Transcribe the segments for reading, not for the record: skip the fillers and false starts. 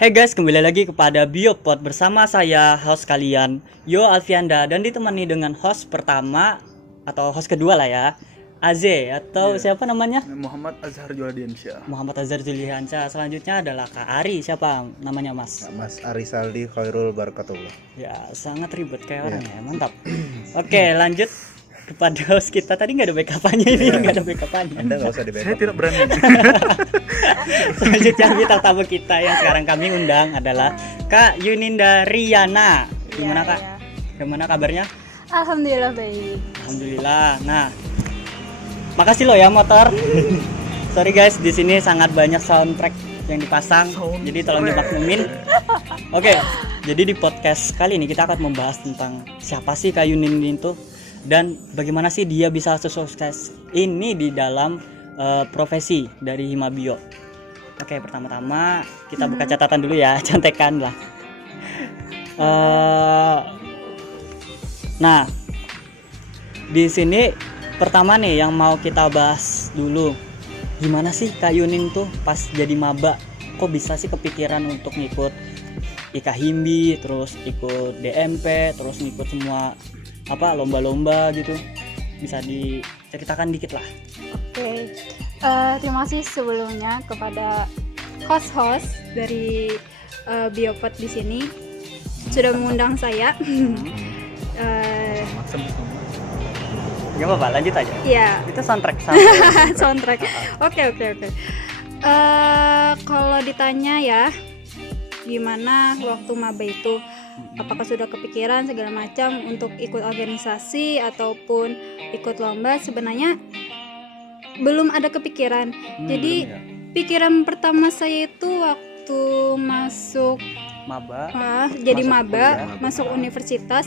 Hey guys, kembali lagi kepada Biopod bersama saya host kalian Yo Alfianda dan ditemani dengan host pertama atau host kedua lah ya, Aze atau siapa namanya? Muhammad Azhar Juladiansyah. Muhammad Azhar Juliansyah. Selanjutnya adalah Kak Ari, siapa namanya Mas? Mas Arisaldi Khairul Barakatullah. Ya, sangat ribet kayak orang ya, mantap. Oke, lanjut kepada host kita. Tadi nggak ada backup-nya ini, nggak ada backup-nya. Anda nggak usah di Saya backup. tidak berani. Selanjutnya bintang tamu kita yang sekarang kami undang adalah Kak Yuninda Riana. Gimana Kak? Gimana kabarnya? Alhamdulillah baik. Alhamdulillah. Nah, makasih lo ya motor. Sorry guys, di sini sangat banyak soundtrack yang dipasang, jadi tolong dimaklumin. Oke, jadi di podcast kali ini kita akan membahas tentang siapa sih Kak Yunin itu dan bagaimana sih dia bisa sukses ini di dalam profesi dari Himabio. Oke, pertama-tama kita buka catatan dulu ya, contekan lah. Nah, di sini pertama nih yang mau kita bahas dulu, gimana sih Kak Yunin tuh pas jadi maba, kok bisa sih kepikiran untuk ngikut IKA Himbi, terus ikut DMP, terus ngikut semua lomba-lomba gitu, bisa diceritakan dikit lah. Oke. Terima kasih sebelumnya kepada host-host dari Biopod di sini sudah mengundang saya. Gak apa-apa, lanjut aja. Ya, Itu soundtrack. soundtrack. Oke. Kalau ditanya ya, gimana waktu maba itu? Apakah sudah kepikiran segala macam untuk ikut organisasi ataupun ikut lomba? Sebenarnya belum ada kepikiran. Jadi pikiran pertama saya itu waktu masuk Maba. jadi Masuk maba, kuliah. masuk universitas,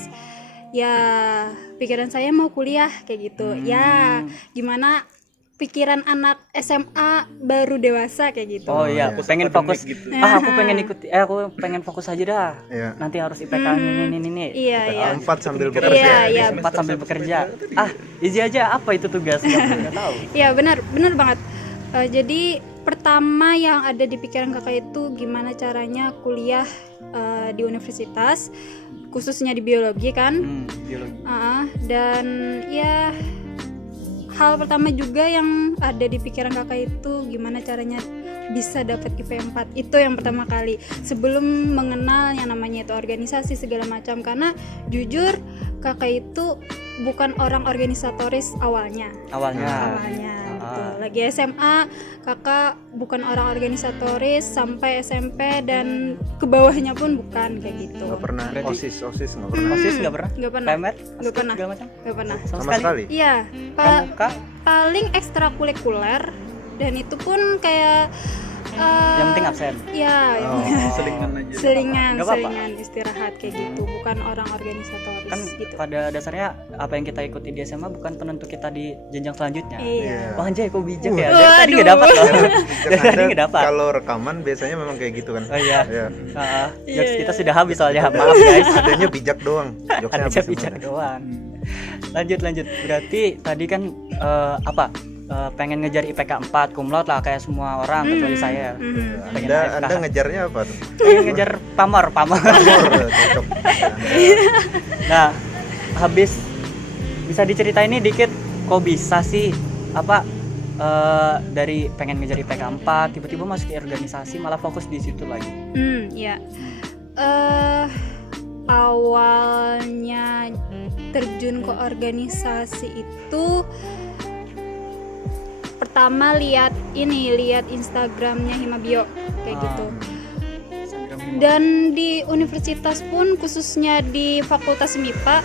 ya pikiran saya mau kuliah kayak gitu. Ya, gimana pikiran anak SMA baru dewasa kayak gitu. Oh iya, aku pengen fokus gitu. aku pengen aku pengen fokus aja dah. Iya. Nanti harus IPK ini. Iya. Empat sambil Iya, bekerja. iya. Sempat sambil bekerja. Easy aja, apa itu tugas? Nggak tahu. Iya, benar banget. Jadi pertama yang ada di pikiran kakak itu gimana caranya kuliah di universitas, khususnya di biologi kan. Biologi. Dan ya hal pertama juga yang ada di pikiran kakak itu gimana caranya bisa dapat IP 4. Itu yang pertama kali sebelum mengenal yang namanya itu organisasi segala macam, karena jujur kakak itu bukan orang organisatoris awalnya gitu. Lagi SMA kakak bukan orang organisatoris, sampai SMP dan ke bawahnya pun bukan kayak gitu. Nggak pernah Berarti- osis nggak pernah. OSIS nggak pernah? Nggak pernah. PMR? Nggak pernah. Segala macam? Nggak pernah. Sama Sama sekali. Iya, Pramuka paling ekstrakurikuler dan itu pun kayak yang penting absen. ya Selingan aja. selingan Nggak apa-apa. istirahat kayak gitu, bukan orang organisatoris Kan gitu. pada dasarnya apa yang kita ikuti di SMA bukan penentu kita di jenjang selanjutnya. Iya. Wah anjay, kok bijak ya. Waduh. Dari tadi nggak dapat loh. Dari tadi Anda nggak dapat. kalau rekaman biasanya memang kayak gitu kan. Oh iya. Iya. Jokes kita sudah habis soalnya. Maaf guys. Adanya bijak doang. Jokesnya Ada habis bijak semuanya. doang. Lanjut. Berarti tadi kan pengen ngejar IPK 4 cum laude lah kayak semua orang kecuali saya. Pengen Anda IPK. ngejarnya apa tuh? Pengen ngejar pamor. Cocok. Nah, habis bisa diceritain ini dikit kok bisa sih dari pengen ngejar IPK 4 tiba-tiba masuk ke organisasi malah fokus di situ lagi. Ya. Awalnya terjun ke organisasi itu pertama lihat Instagramnya Himabio kayak gitu. Dan di universitas pun khususnya di Fakultas MIPA,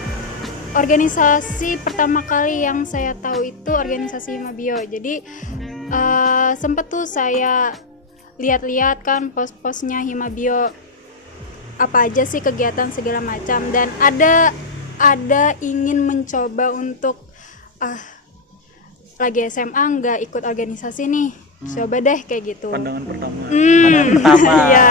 organisasi pertama kali yang saya tahu itu organisasi Himabio. Jadi sempet tuh saya lihat-lihat kan post-postnya Himabio, apa aja sih kegiatan segala macam, dan ada ingin mencoba untuk lagi SMA nggak ikut organisasi nih, coba deh kayak gitu. Pandangan pertama. Pandangan pertama. Iya,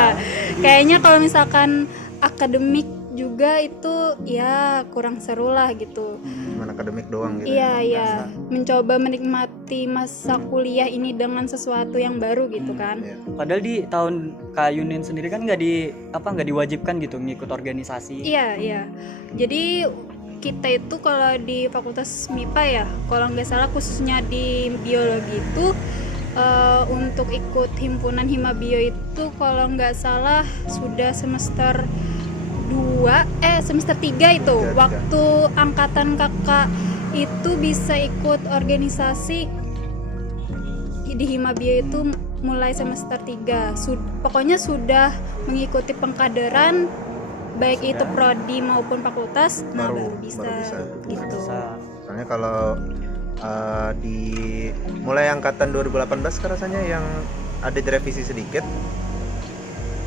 kayaknya kalau misalkan akademik juga itu ya kurang seru lah gitu. Cuman akademik doang gitu. Iya, iya. Mencoba menikmati masa kuliah ini dengan sesuatu yang baru gitu kan. Iya. Padahal di tahun Kak Yunin sendiri kan nggak diwajibkan gitu ngikut organisasi. Iya, iya. Jadi kita itu kalau di Fakultas MIPA ya, kalau nggak salah khususnya di biologi itu untuk ikut himpunan Himabio itu kalau nggak salah sudah semester 3 itu. Tiga. Waktu angkatan kakak itu bisa ikut organisasi di Himabio itu mulai semester 3. Pokoknya sudah mengikuti pengkaderan baik itu prodi maupun fakultas, baru bisa gitu. Bisa. Soalnya kalau di mulai angkatan 2018 kan rasanya yang ada direvisi sedikit.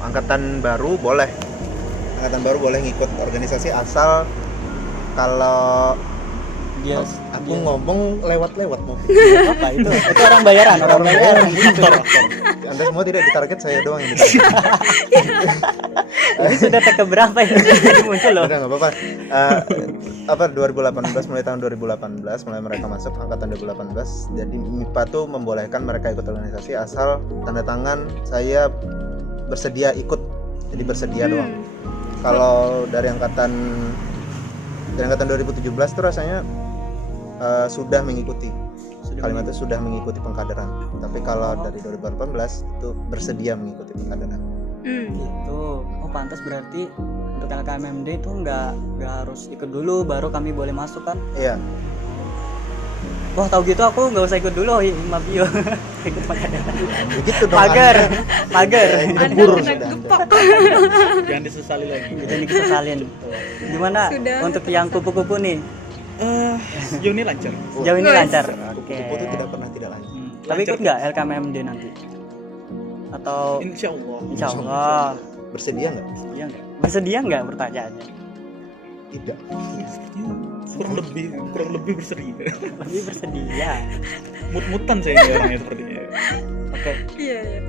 Angkatan baru boleh ngikut organisasi asal kalau Dia aku ngomong lewat mobil. apa itu orang bayaran. Anda semua tidak ditarget, saya doang yang ditarget. Ini sudah ke berapa ya? Jadi muncul loh. Udah nggak apa-apa. 2018 mulai tahun 2018 mulai mereka masuk angkatan 2018. Jadi MIPA tuh membolehkan mereka ikut organisasi asal tanda tangan saya bersedia ikut. Jadi bersedia doang. Kalau dari angkatan 2017 tuh rasanya sudah mengikuti. Kalimatnya sudah mengikuti pengkaderan. Tapi kalau dari 2018 itu bersedia mengikuti pengkaderan. Gitu. Oh pantas berarti untuk LKMMD itu nggak harus ikut dulu baru kami boleh masuk kan? Iya. Wah tahu gitu aku nggak usah ikut dulu Himabio. Ikut pengkaderan. Begitu dong. Mager. Gebur Anda kena gepak. Jangan disesali lagi. Jadi kesesalin. Gimana Sudah. untuk yang kupu-kupu nih? Sejauh ini lancar. Sejauh ini Guys. lancar. Kupu-kupu itu tidak pernah tidak lanjut. Tapi ikut nggak LKMMD nanti? Atau Insya Allah. Insya Allah. Bersedia nggak? Bersedia nggak pertanyaannya? Tidak. Kurang lebih bersedia. Lebih bersedia. Mut-mutan saya ini orangnya sepertinya. Oke. Iya, iya.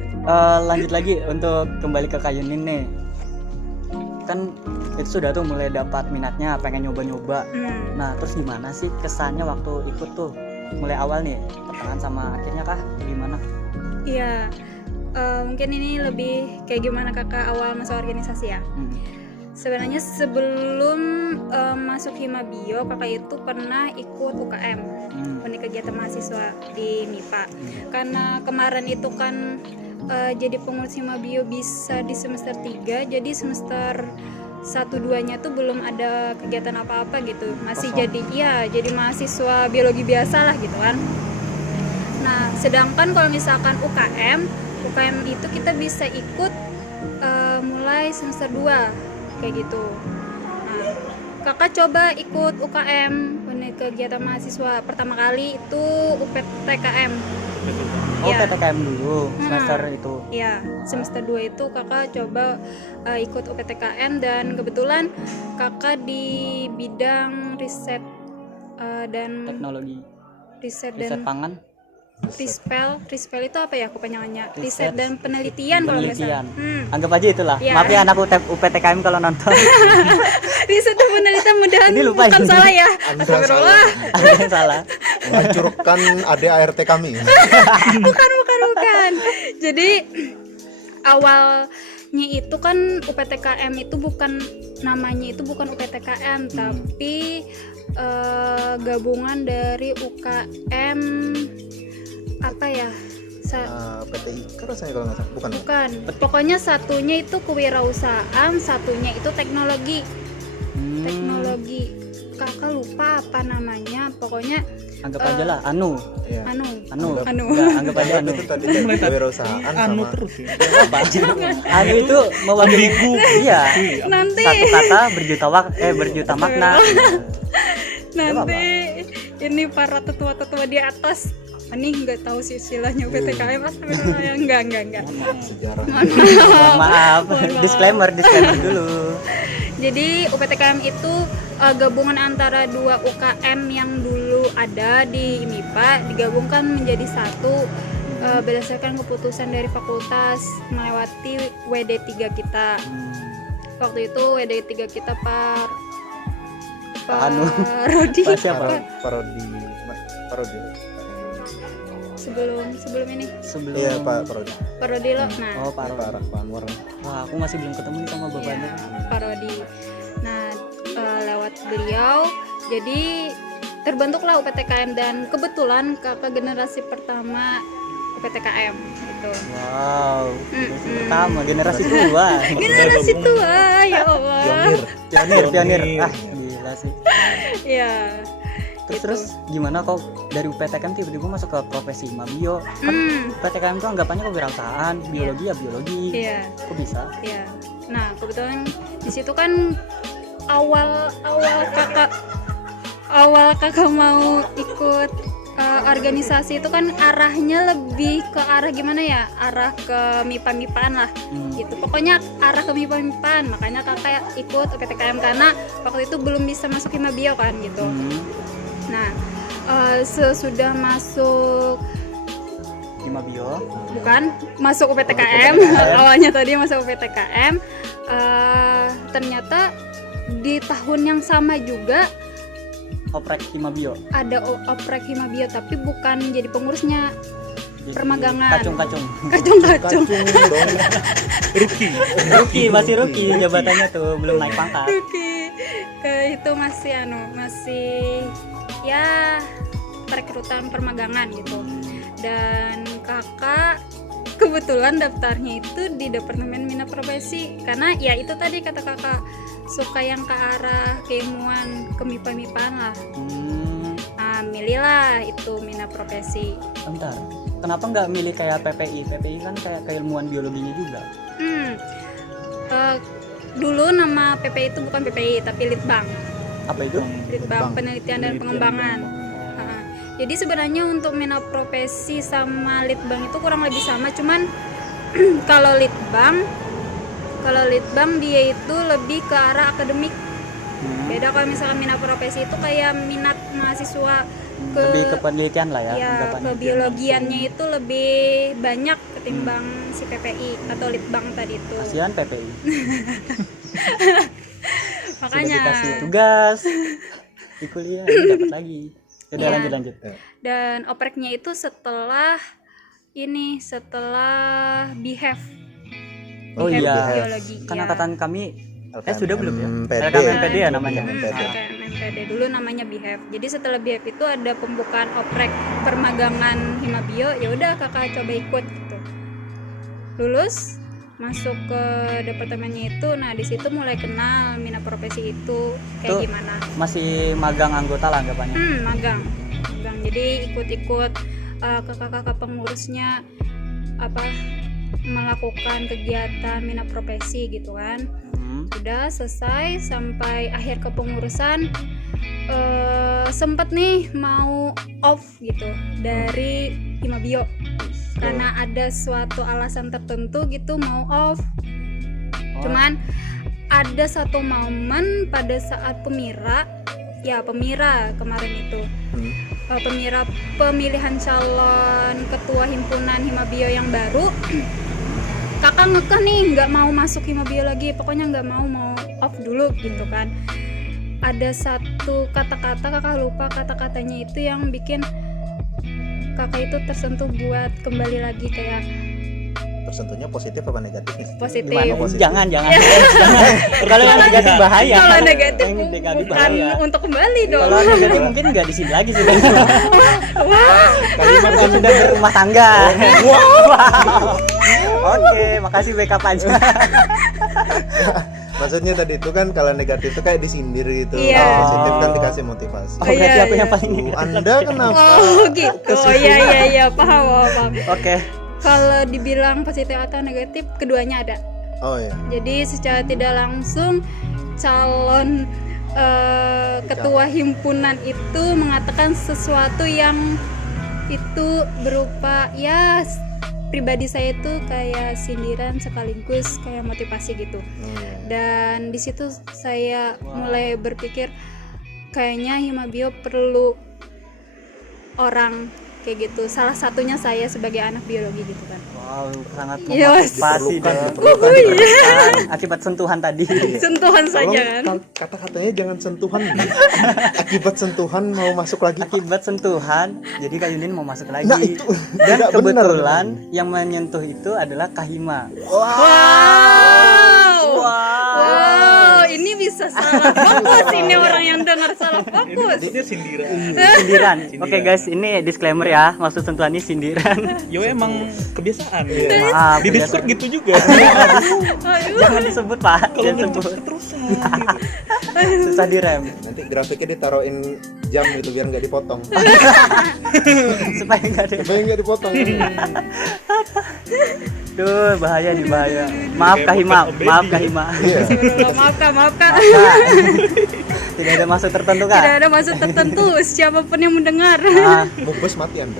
Lanjut lagi untuk kembali ke Kak Yunin nih. Kan itu sudah tuh mulai dapat minatnya, pengen nyoba-nyoba. Nah, terus gimana sih kesannya waktu ikut tuh? Mulai awal nih, pertengahan sama akhirnya kah? Gimana? Iya. Mungkin ini lebih kayak gimana kakak awal masuk organisasi ya. Sebenarnya sebelum masuk Himabio, kakak itu pernah ikut UKM, unit kegiatan mahasiswa di MIPA. Karena kemarin itu kan jadi pengurus Himabio bisa di semester 3, jadi semester 1-2-nya tuh belum ada kegiatan apa-apa gitu. Masih jadi mahasiswa biologi biasa lah gitu kan. Nah, sedangkan kalau misalkan UKM itu kita bisa ikut mulai semester 2 kayak gitu. Nah, kakak coba ikut UKM, unit kegiatan mahasiswa pertama kali itu UPTKM. Oh, Ya. PTKM dulu semester itu. Iya, semester 2 itu kakak coba ikut UPTKM dan kebetulan kakak di bidang riset dan Teknologi. riset Riset dan pangan. Rispel itu apa ya kepanjangannya? Riset dan penelitian kalau nggak salah. Anggap aja itulah. Iya. Maaf ya anak UPTKM kalau nonton. Riset dan penelitian mudahan Ini lupa bukan ini. salah ya. Anda Astagfirullah. Ada yang salah. Menghancurkan ADART kami. Bukan. Jadi awalnya itu kan UPTKM itu namanya itu bukan UPTKM tapi gabungan dari UKM apa ya? PTI kan rasanya kalau nggak salah. Bukan. Pokoknya satunya itu kewirausahaan, satunya itu teknologi. Teknologi. Kakak lupa apa namanya. Pokoknya Anggap aja lah anu. Iya. anu. Enggak, anggap aja anu. Itu tadi Mulai kewirausahaan anu sama terus ya. Apa? Anu itu mewakili iya. Nanti Satu kata berjuta makna. nanti ini para tetua-tetua di atas ini nggak tahu sih istilahnya UPTKM astagfirullah enggak sejarah. Mohon maaf. Disclaimer dulu. Jadi UPTKM itu gabungan antara 2 UKM yang dulu ada di MIPA digabungkan menjadi satu berdasarkan keputusan dari fakultas melewati WD3 kita. Waktu itu WD3 kita Anu. Rodi. Pak siapa? Parodi. Sebelum ini Sebelum Iya Pak Parodi. Rodi lo. Nah, Oh, Pak Pak Anwar. Wah, aku masih belum ketemu nih sama bapaknya. Rodi. Nah, lewat beliau jadi terbentuklah UPTKM dan kebetulan kakak generasi pertama UPTKM gitu. Wow, generasi pertama, generasi tua. Generasi tua, ya Allah. Pionir. Ah, gila sih. Ya. Terus gimana kok dari UPTKM tiba-tiba masuk ke profesi Mabio? Hmm, UPTKM itu anggapannya kewirausahaan, biologi ya biologi. iya. Kok bisa? Ya, nah kebetulan di situ kan awal kakak mau ikut organisasi itu kan arahnya lebih ke arah gimana ya, arah ke MIPA-MIPAan lah gitu. Pokoknya arah ke MIPA-MIPAan, makanya kakak ikut UPTKM karena waktu itu belum bisa masuk Himabio kan gitu. Nah sesudah masuk Di Mabio. bukan masuk UPTKM awalnya tadi masuk UPTKM ternyata di tahun yang sama juga Oprek Himabio. ada oprek Himabio tapi bukan jadi pengurusnya, Jadi permagangan. Kacung-kacung. kacung-kacung Ruki, masih Ruki jabatannya tuh, belum naik pangkat. itu masih ya perekrutan permagangan gitu. Dan kakak kebetulan daftarnya itu di Departemen Minat Profesi karena ya itu tadi kata kakak suka yang ke arah keilmuan kemipa-mipaan lah. Nah, milihlah itu Minat Profesi. Bentar, kenapa nggak milih kayak PPI? PPI kan kayak keilmuan biologinya juga. Dulu nama PPI itu bukan PPI tapi Litbang. Apa itu? Litbang Penelitian dan Pengembangan. Jadi sebenarnya untuk minat profesi sama Litbang itu kurang lebih sama, cuman kalau Litbang dia itu lebih ke arah akademik. Beda kalau misalkan minat profesi itu kayak minat mahasiswa Lebih ke penelitian lah ya. ya anggapannya. ke biologiannya itu lebih banyak ketimbang si PPI atau Litbang tadi itu. Kasihan PPI. Makanya Sudah dikasih tugas di kuliah ini dapat lagi. Udah Iya. lanjut. dan opreknya itu setelah Behave. Oh Behave iya. biologi. Kan ya. angkatan kami sudah belum ya? LKMPD. LKMPD ya namanya. LKMPD dulu namanya Behave. Jadi setelah Behave itu ada pembukaan oprek permagangan Himabio, ya udah kakak coba ikut gitu. Lulus masuk ke departemennya itu, nah di situ mulai kenal minat profesi itu kayak Tuh. gimana. Masih magang anggota lah anggapannya. Magang. Jadi ikut-ikut kakak-kakak pengurusnya melakukan kegiatan minat profesi gitu kan. Udah selesai sampai akhir kepengurusan sempat nih mau off gitu dari Himabio karena ada suatu alasan tertentu gitu mau off. Cuman ada satu momen pada saat pemira kemarin itu pemilihan calon ketua himpunan Himabio yang baru. Kakak ngekeh nih nggak mau masuk Himabio lagi, pokoknya nggak mau off dulu gitu kan. Ada satu kata-kata kakak lupa kata-katanya itu yang bikin kakak itu tersentuh buat kembali lagi kayak Tersentuhnya positif apa negatif nih? positif. Gimana? positif. Jangan. Kalau yang negatif bahaya. Kalau negatif Yang negatif bukan bahaya. untuk kembali dong. Kalau negatif mungkin nggak di sini lagi sih. Kalimat yang sudah berumah tangga. Oke, makasih backup aja. Maksudnya tadi itu kan kalau negatif itu kayak disindir gitu. Iya. Kalau positif kan dikasih motivasi. Oh, berarti Iya, aku yang iya. paling negatif. Anda kenapa? Oh gitu. Oh iya paham. Oke. Kalau dibilang positif atau negatif keduanya ada. Oh iya. Jadi secara tidak langsung calon ketua himpunan itu mengatakan sesuatu yang itu berupa ya pribadi saya itu kayak sindiran sekaligus kayak motivasi gitu. Dan di situ saya mulai berpikir kayaknya Himabio perlu orang kayak gitu. Salah satunya saya sebagai anak biologi gitu kan. Wow, sangat Yes. memotivasi Diperlukan, dan diperlukan. akibat sentuhan tadi. Sentuhan saja kan. Tolong kata-katanya jangan sentuhan. Akibat sentuhan mau masuk lagi. Akibat sentuhan, jadi Kak Yunin mau masuk lagi. Nah, itu Dan tidak kebetulan yang menyentuh itu adalah Kahima. Wow, ini bisa salah fokus ini orang yang dengar salah Ini fokus. maksudnya sindiran. Sindiran. Sindiran. Oke guys, ini disclaimer ya, maksud sentuhan ini sindiran. Yo emang kebiasaan. Maaf. Di ya, Discord gitu juga. Aduh. Jangan disebut Pak, Kalau jangan ngecut sebut. keterusan gitu. Susah direm Nanti grafiknya ditaruhin jam gitu biar nggak dipotong. supaya enggak ada. Supaya nggak dipotong. Duh, bahaya nih bahaya. Maaf Kahima, maaf Kahima. Iya. Astagfirullah, maaf kak. Maaf, Kak. Tidak ada maksud tertentu Tidak Kak. ada maksud tertentu, siapapun yang mendengar. Ah, Mubes mati Anda.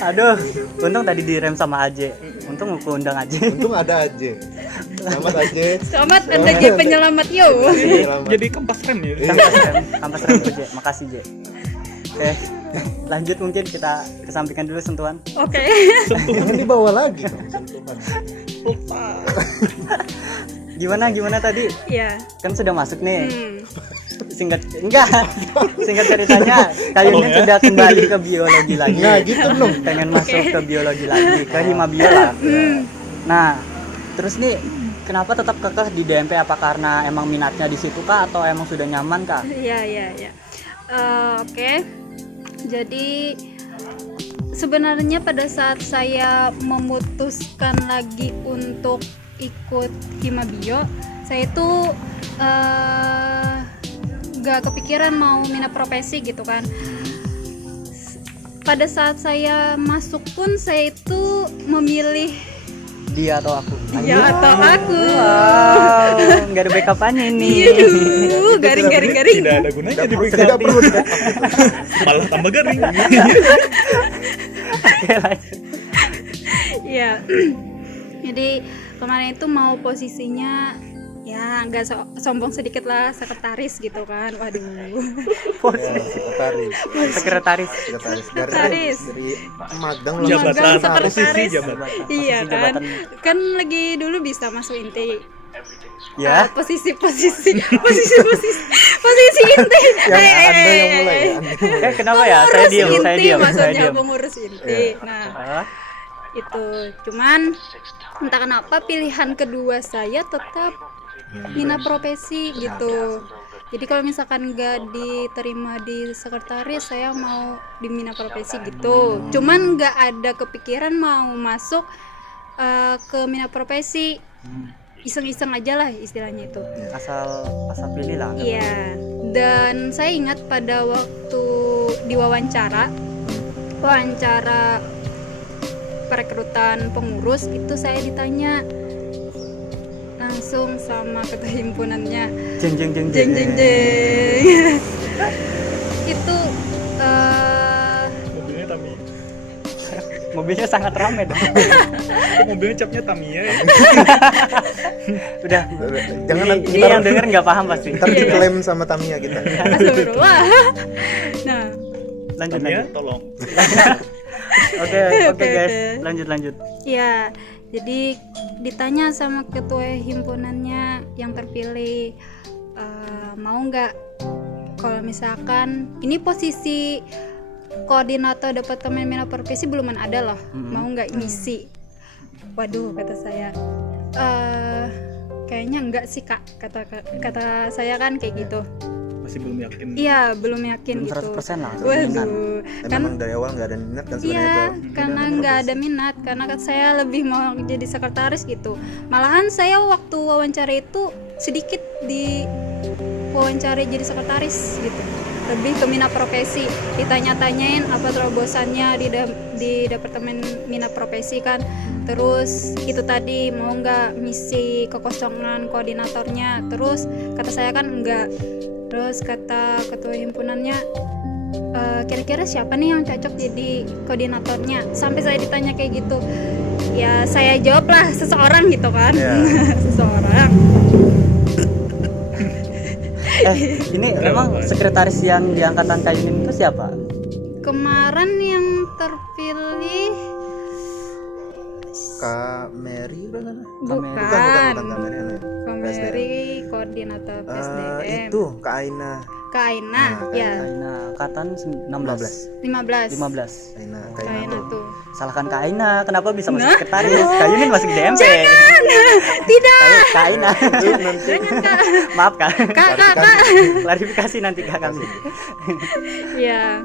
aduh, untung tadi direm sama Aje. Untung aku undang Aje. Untung ada aja. Selamat aja. Selamat Anda jadi penyelamat yo. Jadi kampas rem ya. Kampas rem Je. Makasih Je. Oke, lanjut mungkin kita kesampingkan dulu sentuhan. Oke. Jangan dibawa lagi dong sentuhan. Gimana tadi? Ya. Kan sudah masuk nih. Hmm. Singkat ceritanya Kak Yunin Tolong ya. sudah kembali ke biologi lagi. Nah gitu dong. Pengen masuk ke biologi lagi, ke hima biola. Nah, terus nih kenapa tetap kekeh di DMP? Apa karena emang minatnya di situ kah atau emang sudah nyaman kah? Iya. Oke. Jadi sebenarnya pada saat saya memutuskan lagi untuk ikut hima bio, saya itu gak kepikiran mau minat profesi gitu kan. Pada saat saya masuk pun saya itu memilih Dia atau aku? dia atau aku. Wow, nggak ada backupannya ini. Garing. Tidak ada gunanya di Tidak perlu. malah tambah garing. Oke, lanjut. Iya. Jadi kemarin itu mau posisinya ya nggak sombong sedikit lah, sekretaris gitu kan. Waduh. Sekretaris. Sekretaris. Sekretaris. Dari magang Jabatan, sekretaris. posisi jabatan. Iya Posisi kan. jabatan. Kan lagi dulu bisa masuk inti. Ya. Posisi inti. Yang Anda yang mulai ya. Kenapa ya? Saya Pengurus diam, saya inti, diam, saya maksudnya diam. pengurus inti. Nah, Ah, itu cuman entah kenapa pilihan kedua saya tetap minat profesi gitu. Jadi kalau misalkan nggak diterima di sekretaris, saya mau di minat profesi gitu. Cuman nggak ada kepikiran mau masuk ke minat profesi, iseng-iseng aja lah istilahnya itu. asal pilih lah. Iya. Dan saya ingat pada waktu di wawancara perekrutan pengurus itu saya ditanya langsung sama ketua himpunannya, Jeng. jeng. Itu Mobilnya Tamiya. Mobilnya sangat ramai dong. Kok mobilnya capnya Tamiya ya? Udah. Jangan Ini nanti yang denger nggak paham pasti. ntar diklaim sama Tamiya kita. astagfirullah. Nah, Lanjut. Tamiya tolong. Oke Oke. guys, lanjut. ya, jadi ditanya sama ketua himpunannya yang terpilih, mau nggak kalau misalkan ini posisi koordinator departemen minat profesi belum ada loh, mau nggak ngisi? Waduh, kata saya, kayaknya enggak sih kak, kata saya kan kayak gitu. Masih belum yakin. Iya, belum yakin Belum gitu. 100% lah. Waduh, Dan kan memang dari awal nggak ada minat kan sebenarnya iya, itu. karena nggak ada minat, karena kan saya lebih mau jadi sekretaris gitu. Malahan saya waktu wawancara itu sedikit di wawancara jadi sekretaris gitu, lebih ke minat profesi, ditanya-tanyain apa terobosannya di departemen minat profesi kan. Terus itu tadi mau nggak ngisi kekosongan koordinatornya, terus kata saya kan enggak. Terus kata ketua himpunannya, kira-kira siapa nih yang cocok jadi koordinatornya? Sampai saya ditanya kayak gitu, ya saya jawablah seseorang gitu kan. Seseorang. Ini memang sekretaris yang di angkatan Kak Yunin itu siapa? kemarin yang terpilih Kak Mary bukan? bukan Bukan Kak Mary anu ya. Komeri koordinator SDM Itu Kak Aina. Kak Aina ya Aina angkatan 16. 15 15. Aina, Kak Kak Aina Aina tuh. tuh Salahkan Kak Aina, kenapa bisa masuk sekretaris? Kak Yunin masuk di DMP. tidak Kak Aina. jangan Kak Maaf Kak. Kak Klarifikasi nanti Kak kami. ya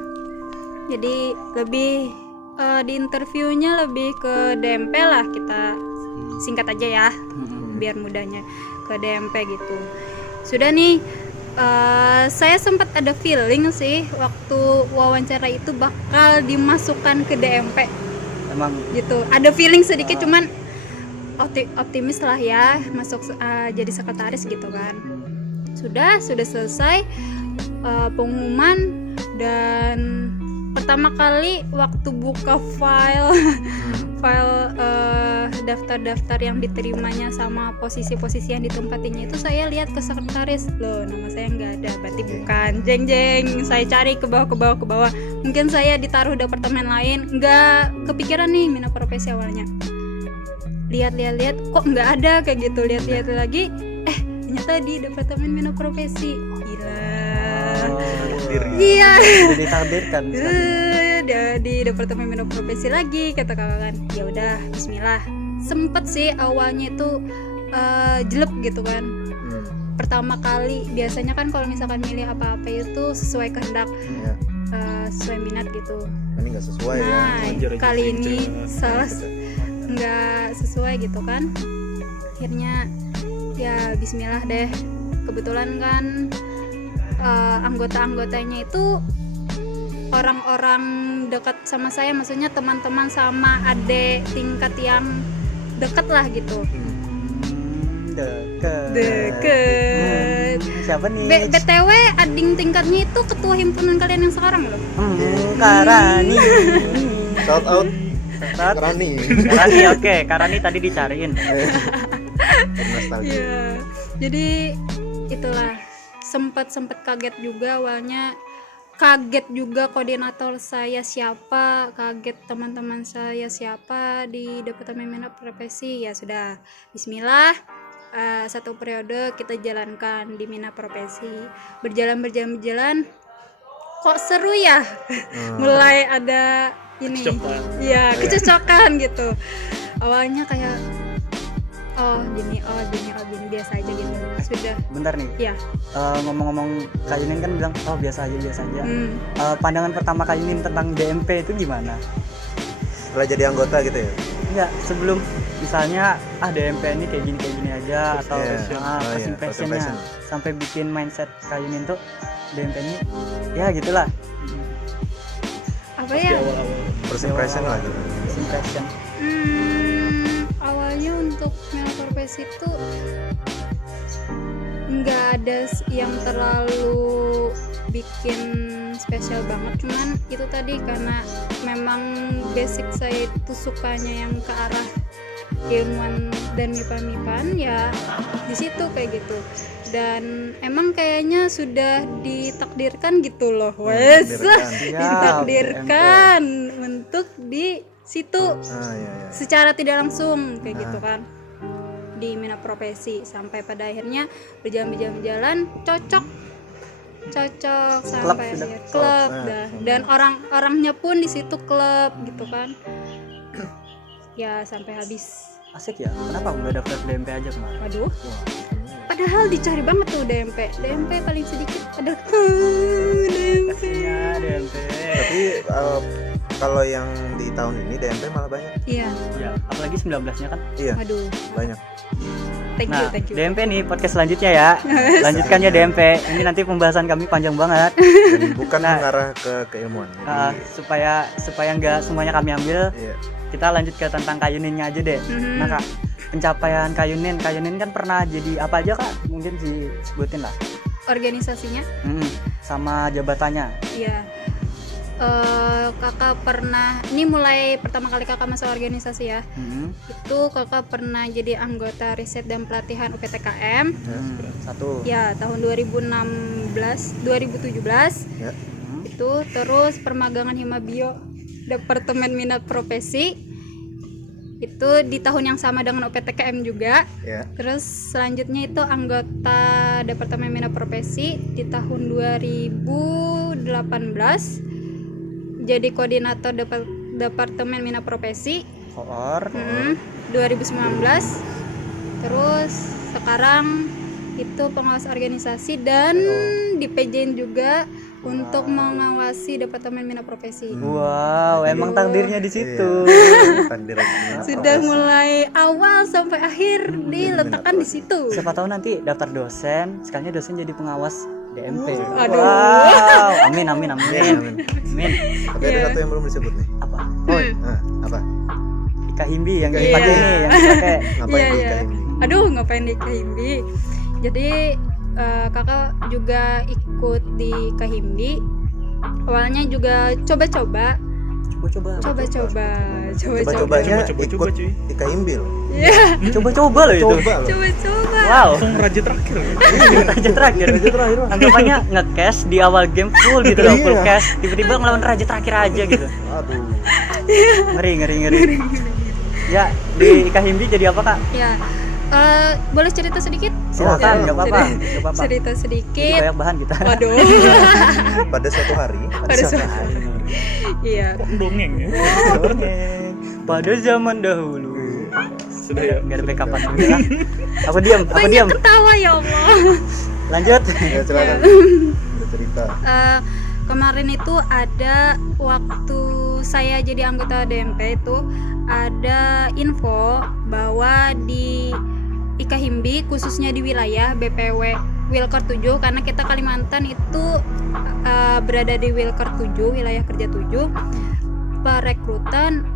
jadi lebih di interviewnya lebih ke DMP lah, kita singkat aja ya biar mudahnya, ke DMP gitu. Sudah nih saya sempat ada feeling sih waktu wawancara itu bakal dimasukkan ke DMP Emang gitu, ada feeling sedikit cuman optimis lah ya masuk jadi sekretaris gitu kan. Sudah selesai pengumuman, dan pertama kali waktu buka file daftar-daftar yang diterimanya sama posisi-posisi yang ditempatinya itu, saya lihat ke sekretaris, loh nama saya nggak ada, berarti bukan. Jeng saya cari ke bawah, mungkin saya ditaruh departemen lain, nggak kepikiran nih Mina Profesi awalnya. Lihat kok nggak ada kayak gitu, lihat lagi ternyata di departemen Mina Profesi. Gila. Iya. Jadi ditakdirkan. Di departemen Mina Profesi lagi, kata kakak kan. Ya udah, bismillah. Sempet sih awalnya itu jelek gitu kan. Pertama kali biasanya kan kalau misalkan milih apa-apa itu sesuai kehendak, Iya. sesuai minat gitu. Ini nggak sesuai ya. Nah, Wajar aja kali sih, ini Cak. nggak sesuai gitu kan. Akhirnya ya bismillah deh. Kebetulan kan anggota-anggotanya itu orang-orang dekat sama saya, maksudnya teman-teman sama adik tingkat yang dekat lah gitu. Deket. Siapa nih? BTW ading tingkatnya itu ketua himpunan kalian yang sekarang loh. Karani. Shout out Shout. Rani. Karani, oke. Karani tadi dicariin. Nostalgia. Iya. Jadi itulah sempat kaget juga awalnya. Kaget juga koordinator saya siapa, kaget teman-teman saya siapa di Departemen Mina Profesi. Ya sudah, bismillah. Satu periode kita jalankan di Mina Profesi. Berjalan, kok seru ya. Mulai ada ini, ya kecocokan gitu. Awalnya kayak gini biasa aja gitu. Sudah. Bentar nih. Ya. Ngomong-ngomong Kak Yunin kan bilang biasa aja. Pandangan pertama Kak Yunin tentang DMP itu gimana? Setelah jadi anggota gitu ya. Enggak, sebelum misalnya DMP ini kayak gini aja, atau first impressionnya sampai bikin mindset Kak Yunin tuh DMP ini ya gitulah. Apa ya? First impression lah gitu. First impression. Awalnya untuk Mina Profesi itu nggak ada yang terlalu bikin spesial banget, cuman itu tadi karena memang basic saya itu sukanya yang ke arah ilmuwan dan mipan ya di situ kayak gitu, dan emang kayaknya sudah ditakdirkan gitu loh, wes ditakdirkan untuk di situ secara tidak langsung kayak gitu kan di Mina Profesi, sampai pada akhirnya berjalan cocok sampai klub dah, dan orang-orangnya pun di situ klub gitu kan ya sampai habis. Asik ya, kenapa nggak daftar DMP aja kemarin? Waduh, padahal dicari banget tuh DMP paling sedikit ada DMP. Tapi kalau yang di tahun ini DMP malah banyak. Iya. Ya, apalagi 19-nya kan. Iya. Aduh. Banyak. Thank you. DMP nih podcast selanjutnya ya. Lanjutkan ya DMP. Ini nanti pembahasan kami panjang banget. Dan bukan mengarah ke keilmuan. Supaya nggak semuanya kami ambil. Iya. Kita lanjut ke tentang Kak Yuninnya aja deh. Nah Kak, pencapaian Kak Yunin kan pernah jadi apa aja Kak? Mungkin disebutin lah. Organisasinya? Sama jabatannya. Iya. Kakak pernah, ini mulai pertama kali kakak masuk organisasi ya. Itu kakak pernah jadi anggota riset dan pelatihan UPTKM. Satu. Ya, tahun 2017. Ya. itu. Terus permagangan Himabio Departemen Minat Profesi itu di tahun yang sama dengan UPTKM juga. Ya. Terus selanjutnya itu anggota Departemen Minat Profesi di tahun 2018 jadi koordinator Departemen Minat Profesi Koor. 2019. Terus sekarang itu pengawas organisasi dan di PJN juga untuk mengawasi Departemen Minat Profesi. Wow, emang takdirnya di situ. Takdir minat Sudah profesi. mulai awal sampai akhir diletakkan di situ. Siapa tahu nanti daftar dosen, sekalinya dosen jadi pengawas DMP. Aduh. Wow, amin amin amin. Amin. Amin. Tapi ada satu yang belum disebut nih. Apa? Oh, Nah, apa? Ika Himbi yang Iya. dipakai ini, yang dipakai. Ngapain di Iya. KMB? Aduh, ngapain di Kahimbi? Jadi kakak juga ikut di Kahimbi. Awalnya juga coba-coba. Coba-cobanya Coba-coba, ikut cuy. di KMB loh. Iya, Coba-coba loh itu. Coba loh. coba-coba. Wow. Langsung raja terakhir. Raja terakhir. Anggapannya nge-cash di awal game full gitu loh, full Iya. cash. Tiba-tiba ngelawan raja terakhir aja gitu. Aduh. Ngeri. Ya, di Ika Himbi jadi apa, Kak? Ya, boleh cerita sedikit? Silakan, Ya, nggak apa-apa. cerita- Nggak apa-apa. Cerita Jadi sedikit. banyak bahan kita. Waduh. Pada suatu hari Pada suatu hari. Iya. Kok dongeng ya? Dongeng. Pada zaman dahulu. Sudah ya. Gak ada backupan dulu kan? Aku diam. Banyak ketawa ya Allah. Lanjut. ya silakan. Udah cerita. Kemarin itu ada waktu saya jadi anggota DMP itu ada info bahwa di Ika Himbi khususnya di wilayah BPW Wilker 7 karena kita Kalimantan itu berada di Wilker 7, wilayah kerja 7, perekrutan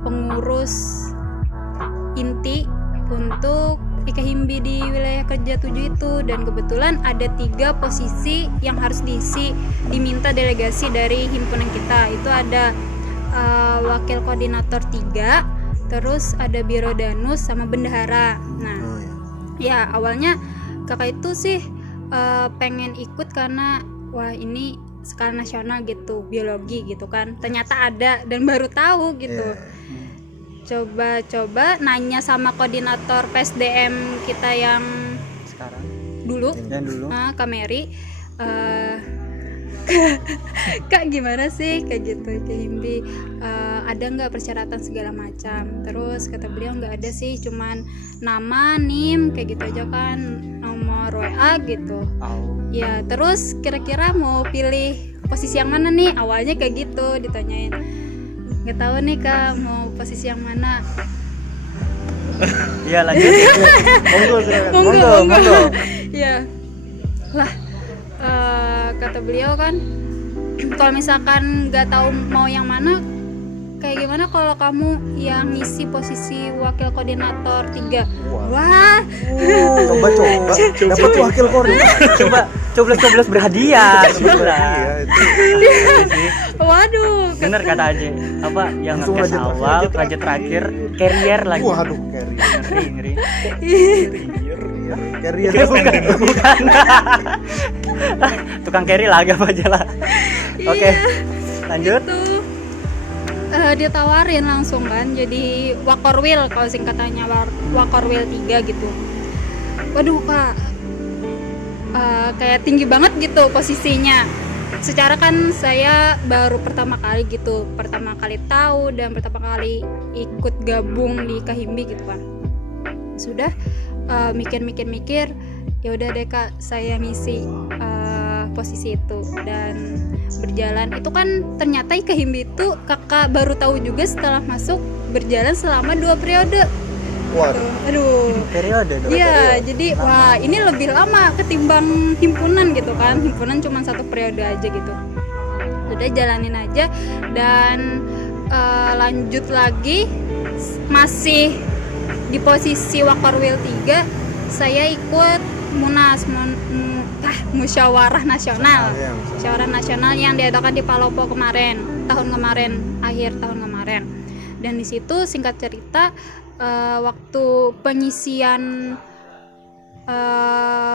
pengurus inti untuk Ika Himbi di wilayah kerja 7 itu, dan kebetulan ada 3 posisi yang harus diisi, diminta delegasi dari himpunan kita. Itu ada wakil koordinator 3, terus ada biro danus sama bendahara. Nah, Oh, ya. ya awalnya kakak itu sih pengen ikut karena wah ini skala nasional gitu, biologi gitu kan, ternyata ada dan baru tahu gitu. Iya. Coba-coba nanya sama koordinator PSDM kita yang Sekarang dulu, dan dulu. Kak Mary, Kak gimana sih kayak gitu ke Himbi, ada nggak persyaratan segala macam. Terus kata beliau nggak ada sih, cuman nama, NIM kayak gitu aja kan, nomor WA gitu. Ya terus kira-kira mau pilih posisi yang mana nih, awalnya kayak gitu ditanyain. Nggak tahu nih Kak mau posisi yang mana. Iya lanjut. Monggo silakan. Monggo. Ya lah, kata beliau kan kalau misalkan nggak tahu mau yang mana, kayak gimana kalau kamu yang ngisi posisi wakil koordinator 3. Wah, Coba-coba dapat wakil koordinator. Coba coblos berhadiah. Iya, itu. waduh, Bener kata Aje. Apa yang Langsung nge-cash raja awal, raja terakhir, carrier lagi. Waduh, carrier. Ngeri. Carrier. Bukan. Tukang carry lah, agak aja lah. Oke. Lanjut. itu ditawarin langsung kan jadi wakorwil, kalau singkatannya wakorwil 3 gitu. Waduh Kak, kayak tinggi banget gitu posisinya. Secara kan saya baru pertama kali tahu dan pertama kali ikut gabung di Kahimbi gitu kan. Sudah mikir-mikir, ya udah deh Kak, saya ngisi posisi itu dan berjalan. Itu kan ternyata Kahimbi itu kakak baru tahu juga setelah masuk, berjalan selama 2 periode. Waduh. Aduh. Periode dong. Iya, jadi wah ini lebih lama ketimbang himpunan gitu kan. Himpunan cuma 1 periode aja gitu. Udah jalanin aja dan lanjut lagi masih di posisi Wakorwil 3, saya ikut Munas Musyawarah Nasional. Iya, Musyawarah Nasional yang diadakan di Palopo akhir tahun kemarin. Dan di situ singkat cerita waktu pengisian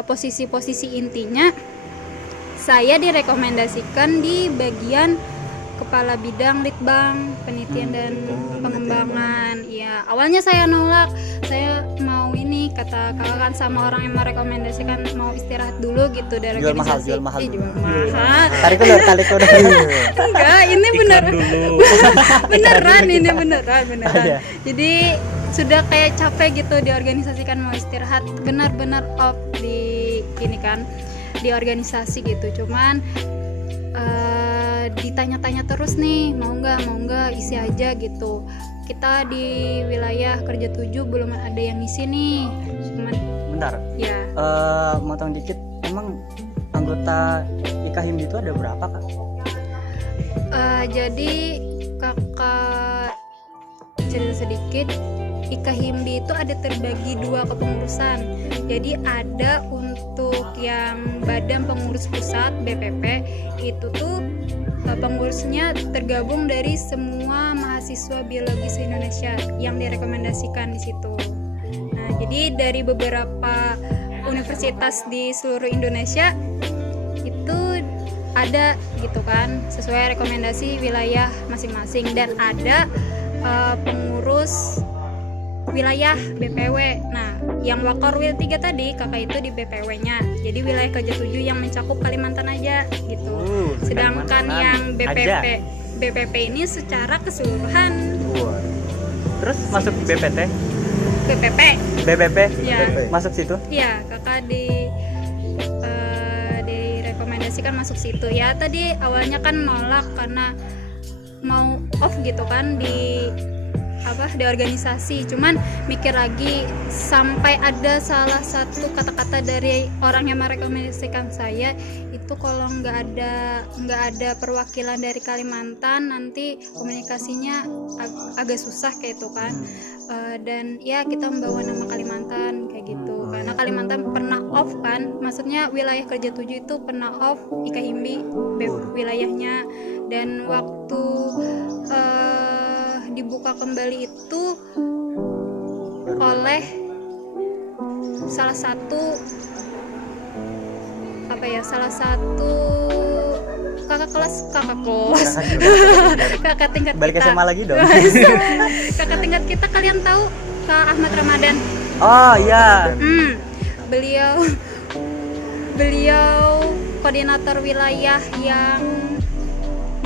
posisi-posisi intinya, saya direkomendasikan di bagian kepala bidang litbang penelitian dan pengembangan. Ya, awalnya saya nolak, saya mau ini, kata kakak kan sama orang yang merekomendasikan mau istirahat dulu gitu dari Jual mahal, organisasi. jual mahal. Jual mahal. Tarik udah. Enggak, ini bener dulu. beneran ini beneran. Ada. Jadi sudah kayak capek gitu di organisasi kan, mau istirahat, benar-benar off di ini kan di organisasi gitu. Cuman ditanya-tanya terus nih, mau nggak isi aja gitu. Kita di wilayah kerja 7 belum ada yang ngisi nih. Cuman Bentar. ya Motong dikit. Emang anggota IKHIM itu ada berapa, Kak? jadi kakak cerita sedikit. IKHIMBI itu ada terbagi 2 kepengurusan. Jadi ada untuk yang Badan Pengurus Pusat BPP, itu tuh pengurusnya tergabung dari semua mahasiswa biologi se-Indonesia yang direkomendasikan di situ. Nah, jadi dari beberapa universitas di seluruh Indonesia itu ada gitu kan, sesuai rekomendasi wilayah masing-masing, dan ada pengurus wilayah BPW. Nah, yang Wakorwil 3 tadi kakak itu di BPW-nya. Jadi wilayah kerja 7 yang mencakup Kalimantan aja gitu. Sedangkan Kalimantan yang BPP ini secara keseluruhan. Terus masuk BPT, BPP. BPP, Ya. masuk situ. Iya, kakak direkomendasikan masuk situ. Ya, tadi awalnya kan nolak karena mau off gitu kan di organisasi. Cuman mikir lagi, sampai ada salah satu kata-kata dari orang yang merekomendasikan saya itu, kalau nggak ada perwakilan dari Kalimantan nanti komunikasinya agak susah kayak itu kan. Dan ya kita membawa nama Kalimantan kayak gitu, karena Kalimantan pernah off kan, maksudnya wilayah kerja 7 itu pernah off IKHIMBI wilayahnya, dan waktu dibuka kembali itu oleh salah satu kakak tingkat Balik kita. SMA lagi dong. Kakak tingkat kita, kalian tahu Kak Ahmad Ramadan? Oh iya. Beliau koordinator wilayah yang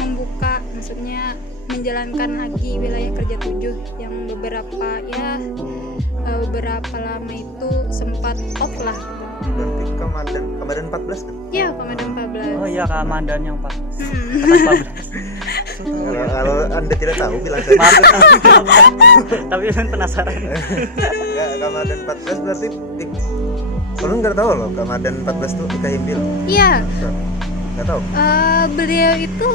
membuka, maksudnya menjalankan lagi wilayah kerja 7 yang beberapa lama itu sempat off lah. Berarti Komandan 14 kan? Iya, Komandan 14. Oh iya, Komandan yang 4. Kalau Anda tidak tahu bilang saja. Maaf. Tapi kan penasaran. Ya, Komandan 14 berarti kalau nggak tahu loh, Komandan 14 tuh IKHIMBI loh. Iya. Nggak tahu. Beliau itu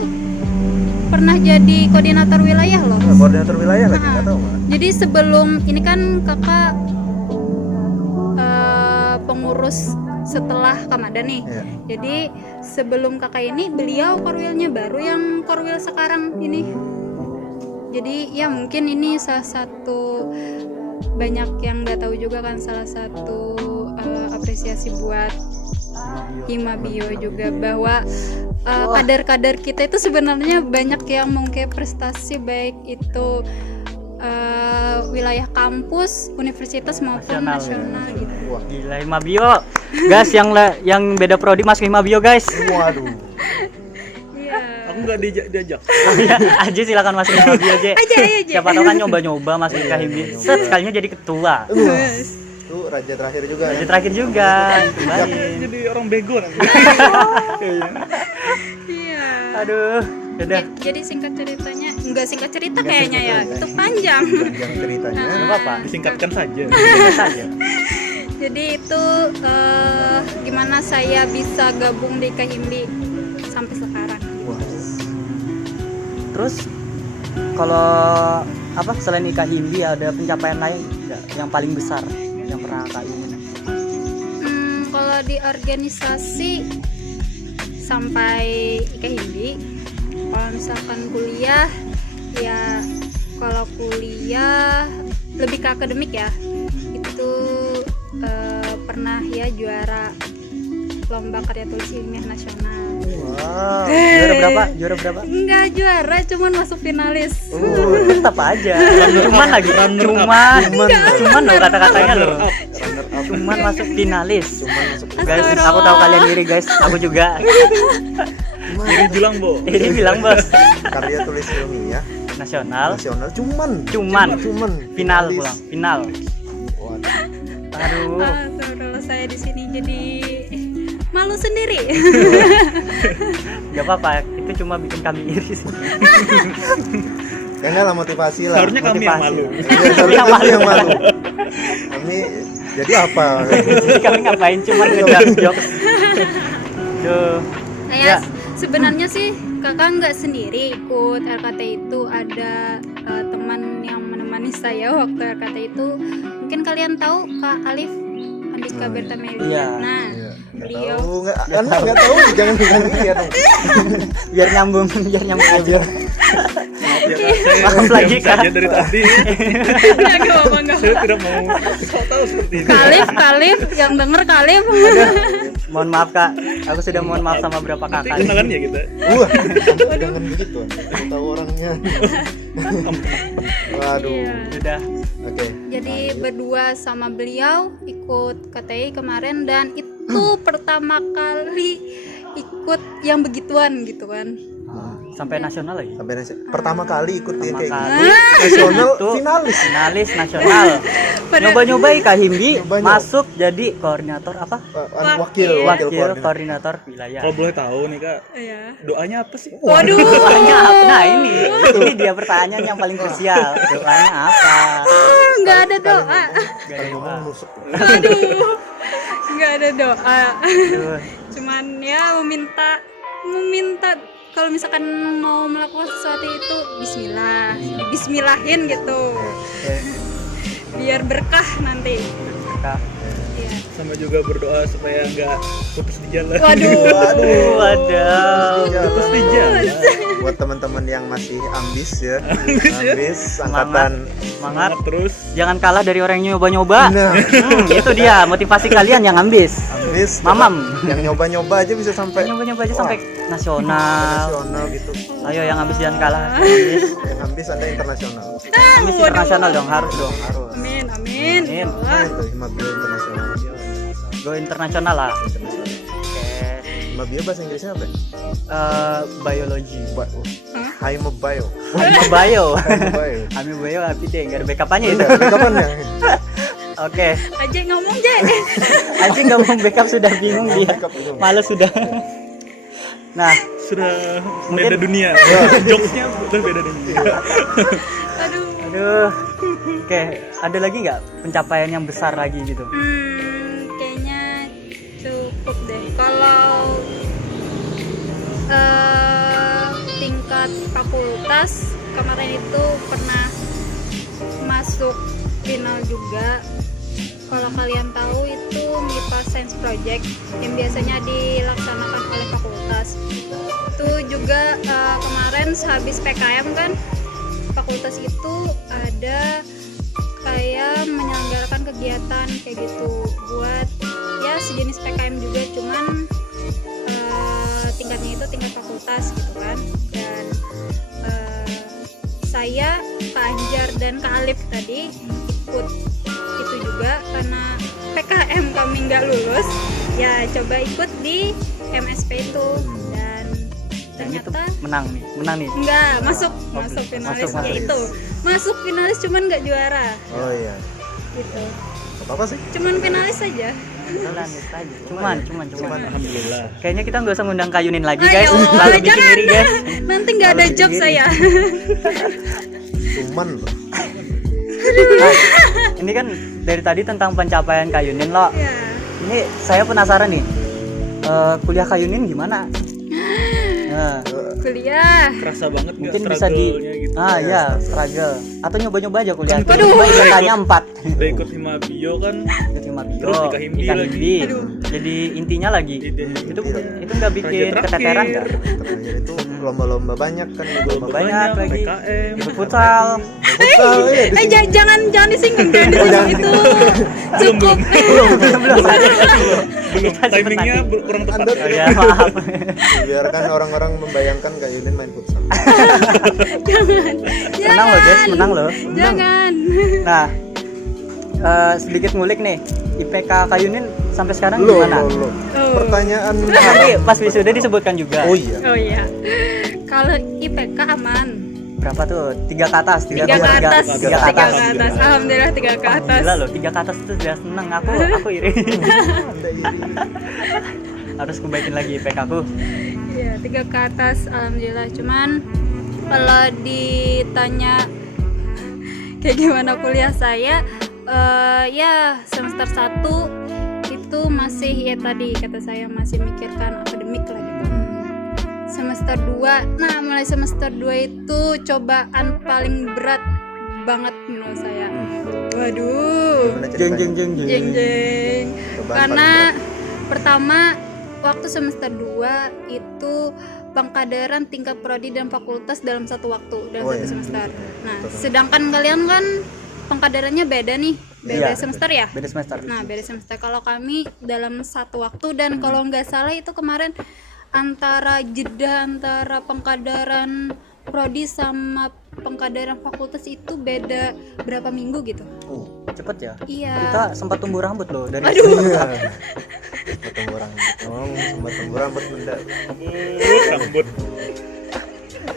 pernah jadi koordinator wilayah loh. Koordinator wilayah lagi nggak tahu malah. Jadi sebelum ini kan kakak pengurus setelah Kamada nih. Iya. Jadi sebelum kakak ini beliau korwilnya baru yang korwil sekarang ini. Jadi ya mungkin ini salah satu, banyak yang nggak tahu juga kan, salah satu apresiasi buat Himabio juga, bahwa kader-kader kita itu sebenarnya banyak yang mengukir prestasi, baik itu wilayah kampus, universitas maupun nasional gitu. Wah, Gila, Himabio. Guys, yang beda prodi masuk Himabio, guys. waduh. Iya. Aku nggak diajak. Aji silakan masuk Himabio, aja. Aja. Siapa tahu kan nyoba-nyoba masuk IKHIMBI. Set sekalinya jadi ketua. Itu raja terakhir juga. Jadi terakhir juga. Kembali. Jadi orang bego nanti. Iya. Aduh, udah. Jadi singkat ceritanya, enggak singkat cerita kayaknya ya, itu panjang. Yang ceritanya Enggak apa-apa. Disingkatkan saja. Saja. Jadi itu gimana saya bisa gabung di IKHIMBI sampai sekarang. wah, Terus kalau selain IKHIMBI ada pencapaian lain nggak yang paling besar yang pernah Kak ingin? Kalau di organisasi sampai IKHIMBI, kalau misalkan kuliah ya, kalau kuliah lebih ke akademik ya, itu pernah ya juara lomba karya tulis ilmiah nasional. Wow. Juara berapa? Juara berapa? Enggak juara, cuman masuk finalis. Tetap aja. Cuman lagi. Cuman loh kata-katanya loh. Cuman masuk finalis. Guys, aku tahu kalian iri guys. Aku juga. Iri bilang, Bo. Ini bilang bos. Karya tulis ilmiah Nasional. nasional cuman Final finalis. pulang. Final. Waduh. Aduh. Kalau saya di sini jadi malu sendiri. Gak apa-apa. Itu cuma bikin kami iri sih. Kayaknya lah motivasi lah. Seharusnya kami yang malu. Iya, seharusnya kami yang malu. Kami jadi apa? Jadi kami ngapain cuma ngejar jokes. Duh. Saya Ya. sebenarnya sih kakak nggak sendiri ikut RKT itu, ada teman yang menemani saya waktu RKT itu. Mungkin kalian tahu Kak Alif Andika Bertamelia. Iya. Nah, Iya, nggak beliau tahu, nggak tahu, jangan bilang iya dong. Biar nyambung aja. Maaf lagi, Kak. saja dari tadi. nggak apa-apa. Saya tidak mau tahu seperti ini. Kalif yang denger Kalif. Mohon maaf Kak. Aku sudah mohon maaf sama beberapa Nanti kakak. kenalan ya kita. Wah, jangan begitu. Saya tahu orangnya. Waduh. Iya. Sudah. Oke. Jadi berdua sama beliau ikut KTI kemarin, dan itu pertama kali ikut yang begituan gitu kan. Sampai nasional lagi. Sampai pertama kali ikut dia Pertama kayak kali. gitu. Nasional Itu finalis. Finalis nasional. Nyoba-nyoba Kak Himbi Nyoba-nyoba. masuk jadi koordinator apa? Wakil Wakil koordinator. koordinator wilayah. Kalau boleh tahu nih, Kak, Iya. doanya apa sih? Waduh. Doanya apa? Nah ini dia pertanyaan yang paling krusial. Doanya apa? Nggak ada doa. Kalau ngomong nusuk. Aduh. Nggak ada doa. Aduh. Cuman ya meminta kalau misalkan mau melakukan sesuatu itu bismillah, bismillahin gitu, biar berkah nanti. Kak. Iya. Sama juga berdoa supaya nggak putus di jalan. Waduh. Waduh. Putus di jalan. Buat teman-teman yang masih ambis ya. ya. Ambis angkatan. Semangat. Terus Jangan kalah dari orang yang nyoba-nyoba. Nah, Itu dia motivasi kalian yang ambis. ambis. Mamam. Yang nyoba-nyoba aja bisa sampai Nyoba-nyoba aja Wah, sampai nasional. nasional gitu. Ayo yang ambis jangan kalah. Ambis. Yang ambis Anda internasional. Ambis internasional dong, harus dong, harus. Amin, amin. Amin. Wah. Itu Himabio internasional. Go internasional lah. Oke. Himabio bahasa Inggrisnya apa? Biologi. Himabio. Bio. Himabio. Kami bio tapi deh, nggak ada backupannya itu. Kapan ya? Oke. Aja ngomong Je. Anjing nggak mau backup sudah bingung dia. Backup itu. Males sudah. Nah, sudah Mungkin- beda dunia. Jokesnya udah beda dunia. Aduh. aduh. Oke, ada lagi nggak pencapaian yang besar lagi gitu? Kayaknya cukup deh. Kalau tingkat fakultas kemarin itu pernah masuk final juga. Kalau kalian tahu itu MIPA Science Project yang biasanya dilaksanakan oleh fakultas. Itu juga kemarin sehabis PKM kan, fakultas itu ada kayak menyelenggarakan kegiatan kayak gitu buat ya sejenis PKM juga, cuman tingkatnya itu tingkat fakultas gitu kan. Dan saya, Kak Anjar dan Kak Alif tadi ikut itu juga karena PKM kami nggak lulus, ya coba ikut di MSP itu, dan Yang itu ternyata menang nih. nggak masuk finalis, Masuk. ya itu masuk finalis cuman nggak juara Oh iya. gitu, Apa sih? cuman finalis saja. Cuman. Alhamdulillah. Kayaknya kita nggak usah ngundang Kayunin lagi Ayo, guys. Lalu bikin jangan. diri guys. Nanti nggak ada Harus job sendiri. saya. Cuman loh. Nah, ini kan dari tadi tentang pencapaian Kayunin loh. Ya. Ini saya penasaran nih. Kuliah Kayunin gimana? Nah, Kuliah Kerasa banget nggak mungkin bisa di struggle-nya gitu. ya struggle. atau nyoba-nyoba aja kuliah? Waduh. Coba IPK-nya 4. Udah ikut hima bio kan. Ikut hima bio, Terus IKA Himbi IKA lagi. Himbi. Jadi intinya lagi. itu nggak bikin Raja keteteran terakhir. nggak? Terakhir itu lomba-lomba banyak kan, Lomba banyak lagi. PKM. Ikut futsal. Futsal, iya, di sini. Jangan disinggung, jangan disinggung itu. Cukup. Belum aja. Belum, timingnya kurang tepat. Anda- Oh, ya maaf. Biarkan orang-orang membayangkan Kak Yulin main futsal. Menang loh guys, menang loh. Jangan. Nah, sedikit ngulik nih, IPK Kak Yunin sampai sekarang Loh, gimana? loh. Oh. Pertanyaan. Nanti pas wisuda disebutkan juga. Oh iya. Oh iya. Kalau IPK aman. Berapa tuh? 3 ke atas, 3 Tiga ke atas. tiga ke atas. Alhamdulillah 3 ke atas. Gila loh, 3 ke atas itu sudah seneng. Aku iri. Anda iri. Harus kubaikin lagi IPK aku. Iya, 3 ke atas alhamdulillah. Cuman kalau ditanya kayak gimana kuliah saya, ya semester 1 itu masih ya tadi kata saya masih mikirkan akademik lah gitu. Semester 2, nah mulai semester 2 itu cobaan paling berat banget menurut saya. Waduh. Gimana Jeng ceritanya? jeng jeng jeng. Jeng jeng. Cobaan Karena paling pertama waktu semester 2 itu pengkaderan tingkat prodi dan fakultas dalam satu waktu dalam Oh, satu iya. semester. Nah, Betul. sedangkan kalian kan pengkaderannya beda nih, beda Iya. semester ya. Beda semester. Nah, beda semester. Kalau kami dalam satu waktu dan kalau nggak salah itu kemarin jeda antara pengkaderan prodi sama pengkaderan fakultas itu beda berapa minggu gitu. Cepet ya. Iya. Kita sempat tumbuh rambut loh dari Aduh. Iya. Sempat tumbuh rambut. Oh, sempat tumbuh rambut benda. Rambut.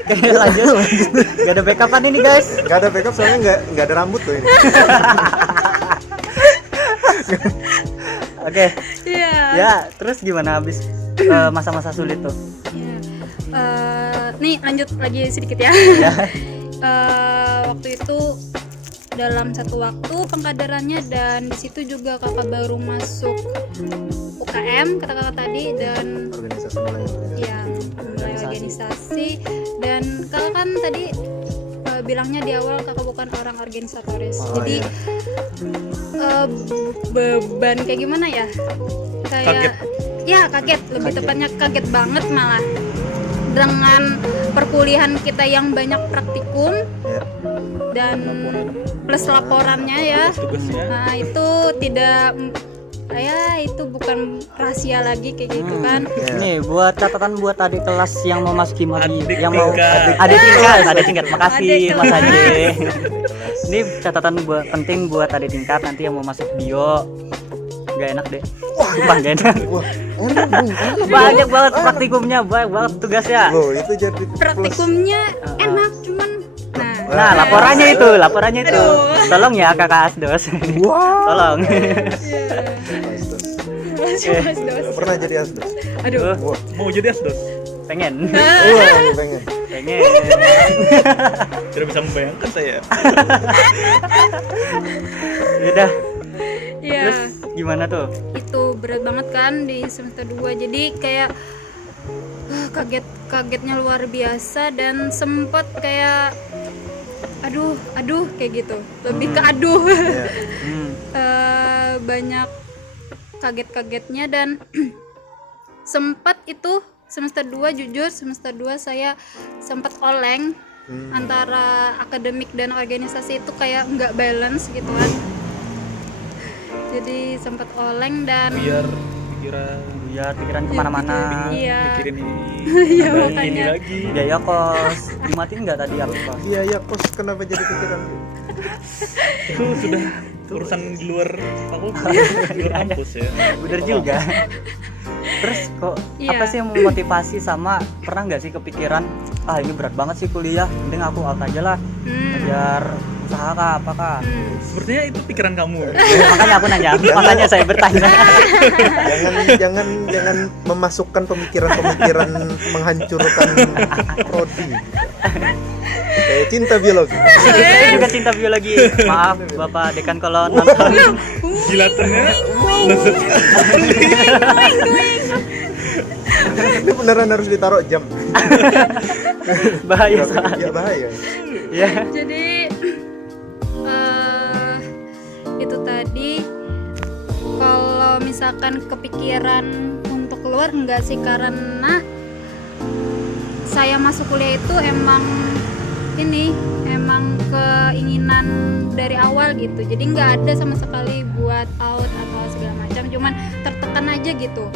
Oke, lanjut. Gak ada backupan ini guys. Gak ada backup soalnya nggak ada rambut tuh ini. Oke. Iya. Ya, terus gimana habis masa-masa sulit tuh? Ya. Nih lanjut lagi sedikit ya. Ya. Waktu itu dalam satu waktu pengkaderannya dan di situ juga kakak baru masuk UKM kata kakak tadi dan Organisasi mulai. ya mulai organisasi dan kakak kan tadi bilangnya di awal kakak bukan orang organisatoris. Oh, Jadi iya. beban kayak gimana ya? Kayak kaget, lebih Kaget. tepatnya kaget banget malah dengan perkuliahan kita yang banyak praktikum Ya. dan plus laporannya ya. Tugasnya. Nah, itu tidak itu bukan rahasia lagi kayak gitu kan. Ya. Nih buat catatan buat adik kelas yang mau masuk Himagi, Adik yang mau tingkat. adik tingkat, makasih Adik Mas kelas. Haji. Ini catatan penting buat adik tingkat nanti yang mau masuk bio. Gak enak deh. Sumpah gak enak. Wah, enak dong. Banyak banget praktikumnya, banyak banget tugasnya. Loh, itu jadi plus. Praktikumnya enak cuman Nah, laporannya itu. Aduh. Tolong ya Kakak Asdos. Wow. Tolong. Asdos. Mas dos. Pernah jadi asdos? Aduh. Wah, Mau jadi asdos. Pengen. wah, pengen. Pengen. Tidak bisa membayangkan saya. Udah. Iya. Terus gimana tuh? Itu berat banget kan di semester 2. Jadi kayak kagetnya luar biasa dan sempet kayak aduh kayak gitu. Lebih ke aduh. Ya. Banyak kaget-kagetnya dan sempat itu semester 2 jujur semester 2 saya sempat oleng antara akademik dan organisasi itu kayak nggak balance gitu kan. Jadi sempat oleng dan Biar Pikiran kemana-mana. Iya. mikirin ini. Iya, Ada makanya. ini lagi. Biaya kos dimatiin nggak tadi aku kos? Iya, ya kos kenapa jadi pikiran? Itu sudah urusan di luar fakultas, di luar kampus ya. Bener juga. Terus kok Iya. apa sih yang memotivasi sama pernah nggak sih kepikiran ini berat banget sih kuliah, mending aku out aja lah, biar usaha kah apa kah? Sepertinya itu pikiran kamu. Makanya aku nanya, makanya saya bertanya. jangan memasukkan pemikiran menghancurkan prodi. Kayak cinta biologi. Saya juga cinta biologi. Maaf Bapak Dekan kalau nonton. Jilatannya lezat. Ini beneran harus ditaruh jam. Bahaya soalnya. Ya bahaya. Ya. jadi misalkan kepikiran untuk keluar, enggak sih, karena saya masuk kuliah itu emang keinginan dari awal gitu, jadi nggak ada sama sekali buat out atau segala macam, cuman tertekan aja gitu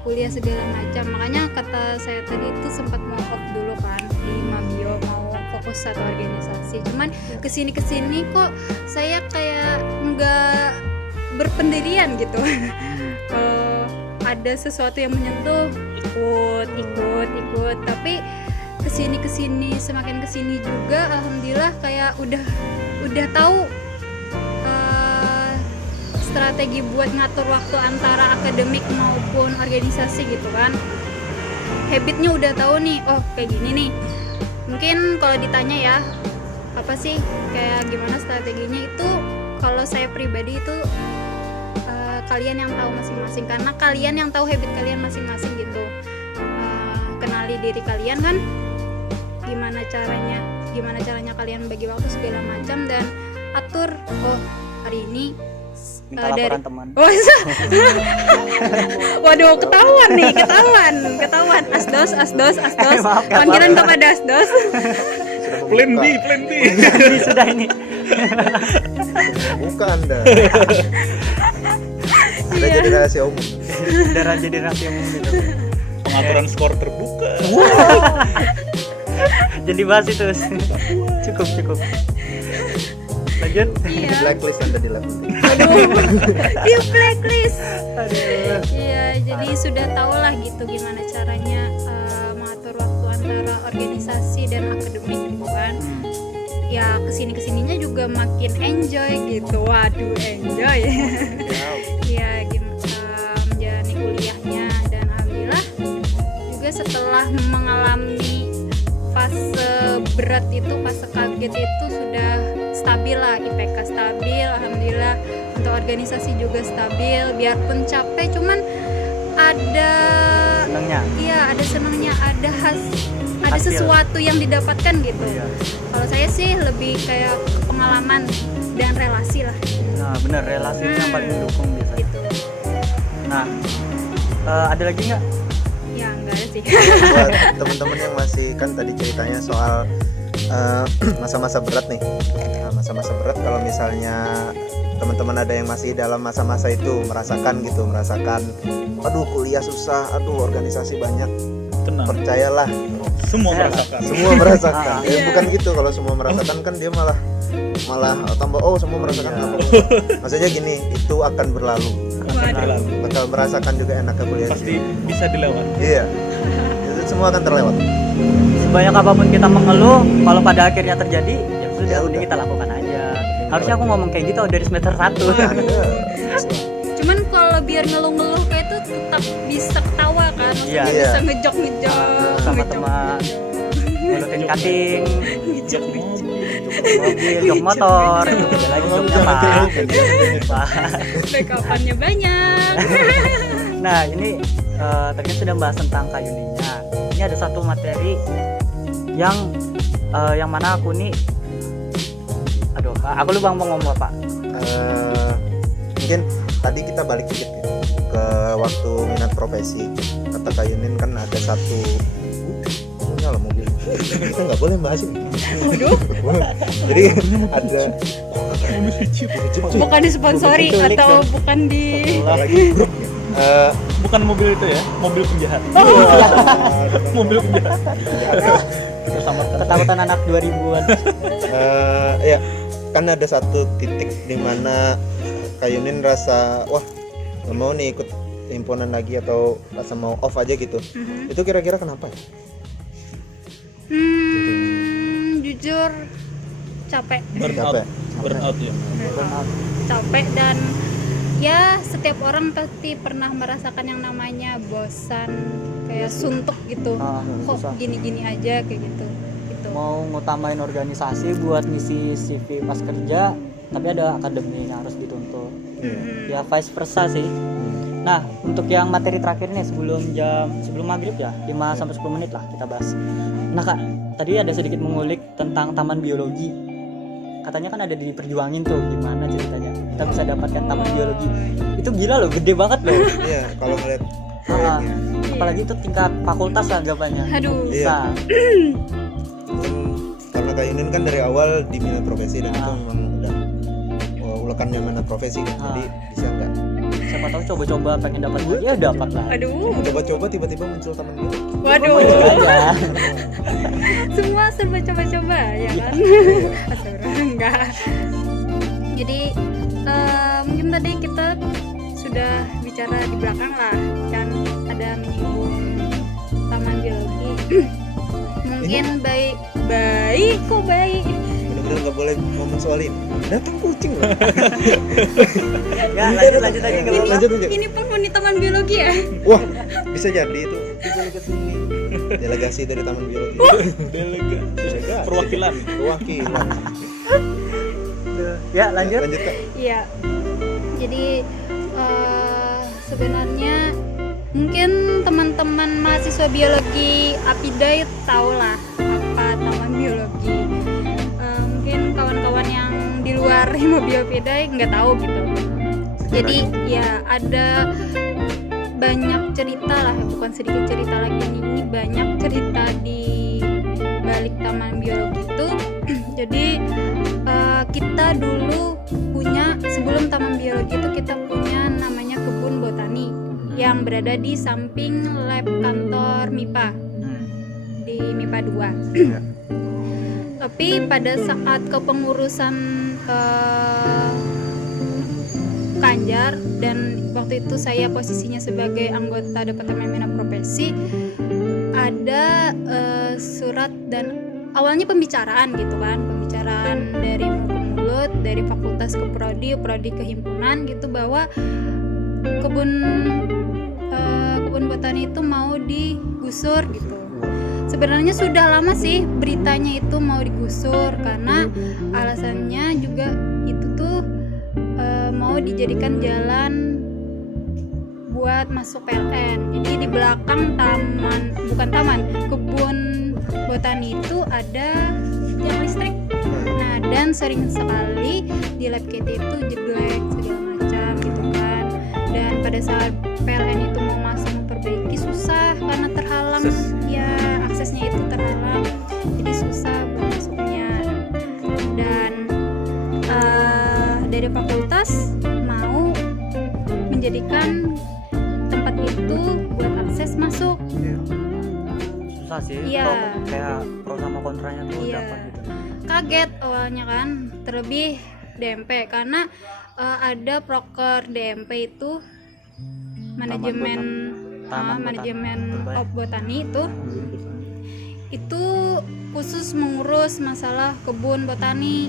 kuliah segala macam. Makanya kata saya tadi itu sempat mau off dulu kan di Mabio, mau fokus satu organisasi, cuman kesini kok saya kayak nggak berpendirian gitu. Kalau ada sesuatu yang menyentuh ikut, tapi kesini semakin kesini juga alhamdulillah kayak udah tahu strategi buat ngatur waktu antara akademik maupun organisasi gitu kan. Habitnya udah tahu nih, oh kayak gini nih. Mungkin kalau ditanya ya apa sih kayak gimana strateginya, itu kalau saya pribadi itu kalian yang tahu masing-masing, karena kalian yang tahu habit kalian masing-masing gitu. Kenali diri kalian kan, gimana caranya kalian bagi waktu segala macam, dan atur, oh hari ini minta laporan teman. Waduh, ketahuan asdos Maaf, panggilan kepada asdos. Plan B. Ini sudah ini. Buka Anda. Sudah Iya. jadi rahasia umum. Darah jadi rahasia umum gitu. Pengaturan skor terbuka. Jadi bahas itu. Cukup. Lanjut. Di Iya. blacklist Anda di level. Di blacklist. Iya, jadi sudah tahu lah gitu gimana caranya mengatur waktu antara organisasi dan akademik gitu kan. Ya kesininya juga makin enjoy gitu. Waduh, enjoy. Ya menjalani kuliahnya, dan alhamdulillah juga setelah mengalami fase berat itu, fase kaget itu sudah stabil lah, IPK stabil, alhamdulillah. Untuk organisasi juga stabil, biarpun capek cuman ada Senangnya. iya, ada senangnya, ada Hasil. sesuatu yang didapatkan gitu. Iya. Kalau saya sih lebih kayak ke pengalaman dan relasi lah Nah, benar, relasi itu yang paling mendukung biasanya. gitu. Nah, ada lagi nggak? Ya enggak ada sih. Buat teman-teman yang masih, kan tadi ceritanya soal masa-masa berat nih. Nah, masa-masa berat, kalau misalnya teman-teman ada yang masih dalam masa-masa itu merasakan aduh kuliah susah, aduh organisasi banyak, Tenang. percayalah Semua merasakan. semua merasakan. Iya. Bukan gitu, kalau semua merasakan kan dia malah tambah semua merasakan Iya. apa. Maksudnya gini, itu akan berlalu. Waduh. Bakal merasakan juga enaknya kuliah di Pasti sini. bisa dilewati. Iya. Itu semua akan terlewat. Sebanyak apapun kita mengeluh, kalau pada akhirnya terjadi, ya sudah, Ya mending udah. kita lakukan aja. Harusnya aku ngomong kayak gitu dari semester 1. Cuman kalau biar ngeluh-ngeluh kayak itu tetap bisa ketawa kan, Iya. bisa Iya. ngejok-ngejok Sama teman, ngulutin cutting, Ijak mobil. mobil, jok motor, ada lagi joknya Pak. Pak. backupannya banyak. Nah, ini tadi sudah bahas tentang kayuninya. Ini ada satu materi yang mana aku nih, aduh, aku lupa ngomong apa, Pak. Mungkin tadi kita balik dikit ya, ke waktu minat profesi. Kata Kak Yunin kan ada satu nyala mobil. Kita nggak boleh bahas ini. Jadi ada Bukan disponsori Mobil penculik atau dong. bukan di lagi grup ya. Bukan mobil itu ya, mobil penjahat. Mobil penjahat. Kita samakan. Ketakutan anak 2000-an. Ya kan ada satu titik di mana Kak Yunin rasa wah nggak mau nih ikut himpunan lagi, atau rasa mau off aja gitu. Itu kira-kira kenapa ya? Jujur capek. Capek. Burnout ya. Capek, dan ya setiap orang pasti pernah merasakan yang namanya bosan, kayak suntuk gitu. Kok Susah. gini-gini aja kayak gitu. Mau ngutamain organisasi buat ngisi CV pas kerja, tapi ada akademi yang harus dituntut. Ya vice versa sih. Nah, untuk yang materi terakhir nih sebelum maghrib ya, 5 sampai 10 menit lah kita bahas. Nah, Kak, tadi ada sedikit mengulik tentang taman biologi. katanya kan ada diperjuangin tuh gimana ceritanya kita bisa dapatkan taman biologi. Itu gila loh, gede banget loh. Iya, kalau ngeliat Ah, proyeknya. apalagi itu tingkat fakultas lah anggapannya. Aduh. Bisa. Karena Kak Yunin kan dari awal di minat profesi dan itu Ah. memang udah ulekannya minat profesi kan, jadi bisa nggak Siapa tahu coba-coba pengen dapat ya dapat lah. Aduh. coba-coba tiba-tiba muncul taman biologi. Waduh. Ya. Semua serba coba-coba ya kan. Astagfirullah, enggak. Jadi mungkin tadi kita sudah bicara di belakang lah kan, ada menyinggung taman biologi. Mungkin baik kok baik. Benar-benar nggak boleh ngomong soal ini. Datang kucing loh. Ya, lanjut aja nggak apa-apa. Lanjut. Ini penghuni taman biologi ya. Wah, bisa jadi itu. Bisa ke sini. Delegasi dari taman biologi. Delegasi. Perwakilan. Perwakilan. Ya, lanjut. Lanjut Kak. Iya. Jadi sebenarnya mungkin teman-teman mahasiswa biologi Apidai tahu lah apa taman biologi. Mungkin kawan-kawan yang di luar Himabio Apidai nggak tahu gitu. Jadi ya ada banyak cerita lah, bukan sedikit cerita lagi, ini banyak cerita di balik taman biologi itu. Jadi kita dulu punya, sebelum taman biologi itu kita punya namanya kebun botani yang berada di samping lab kantor MIPA di MIPA 2. Tapi pada saat kepengurusan Kanjar, dan waktu itu saya posisinya sebagai anggota Departemen Minat Profesi, ada surat dan awalnya pembicaraan gitu kan, pembicaraan dari mulut ke mulut, dari fakultas ke prodi ke himpunan gitu, bahwa kebun botani itu mau digusur gitu. Sebenarnya sudah lama sih beritanya itu mau digusur, karena alasannya juga itu tuh mau dijadikan jalan buat masuk PLN. Jadi di belakang kebun botani itu ada tiang listrik. Nah, dan sering sekali di lab KT itu jelek segala macam gitu kan. Dan pada saat PLN itu mau masuk memperbaiki susah karena terhalang, ya aksesnya itu terhalang. Jadi susah buat masuknya. Dan dari fakultas mau menjadikan tempat itu buat akses masuk. Susah sih. Iya. Kayak pro sama kontranya tuh Iya. dapat gitu. Kaget awalnya kan, terlebih DMP, karena ada proker DMP itu manajemen Taman manajemen botani itu khusus mengurus masalah kebun botani.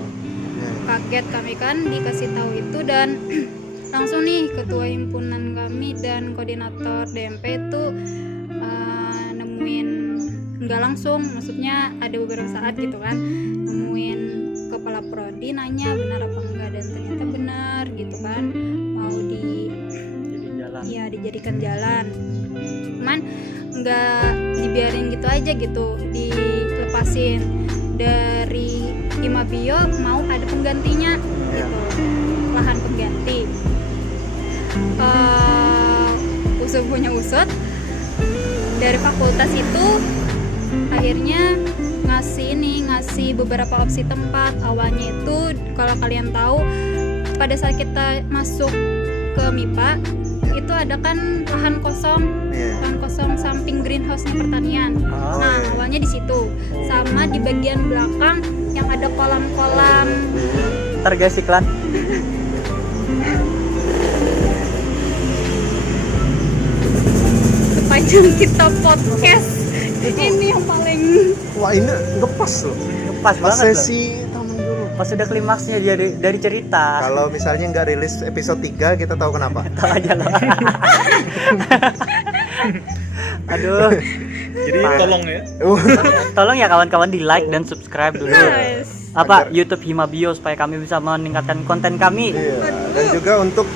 Kaget kami kan dikasih tahu itu, dan langsung nih ketua himpunan kami dan koordinator DMP itu nemuin, nggak langsung, maksudnya ada beberapa saat gitu kan, nemuin kepala prodi, nanya benar apa enggak, dan ternyata benar gitu kan, mau dijadikan jalan. Cuman nggak dibiarin gitu aja gitu, dilepasin dari Himabio, mau ada penggantinya gitu, lahan pengganti. Usut punya usut, dari fakultas itu akhirnya ngasih beberapa opsi tempat. Awalnya itu kalau kalian tahu, pada saat kita masuk ke MIPA itu ada kan lahan kosong samping greenhouse-nya pertanian. Nah, awalnya di situ, sama di bagian belakang yang ada kolam-kolam. Ntar guys iklan. Sepanjang kita podcast ini yang paling Wah, ini ngepas loh. Pas Pas banget loh. sesi taman biologi. Pas udah klimaksnya dari cerita. Kalau misalnya nggak rilis episode 3, kita tahu kenapa. Tahu aja lah. Aduh. Jadi tolong ya. Tolong ya kawan-kawan di like dan subscribe dulu. nice. Apa YouTube Himabio supaya kami bisa meningkatkan konten kami. Iya. Dan juga untuk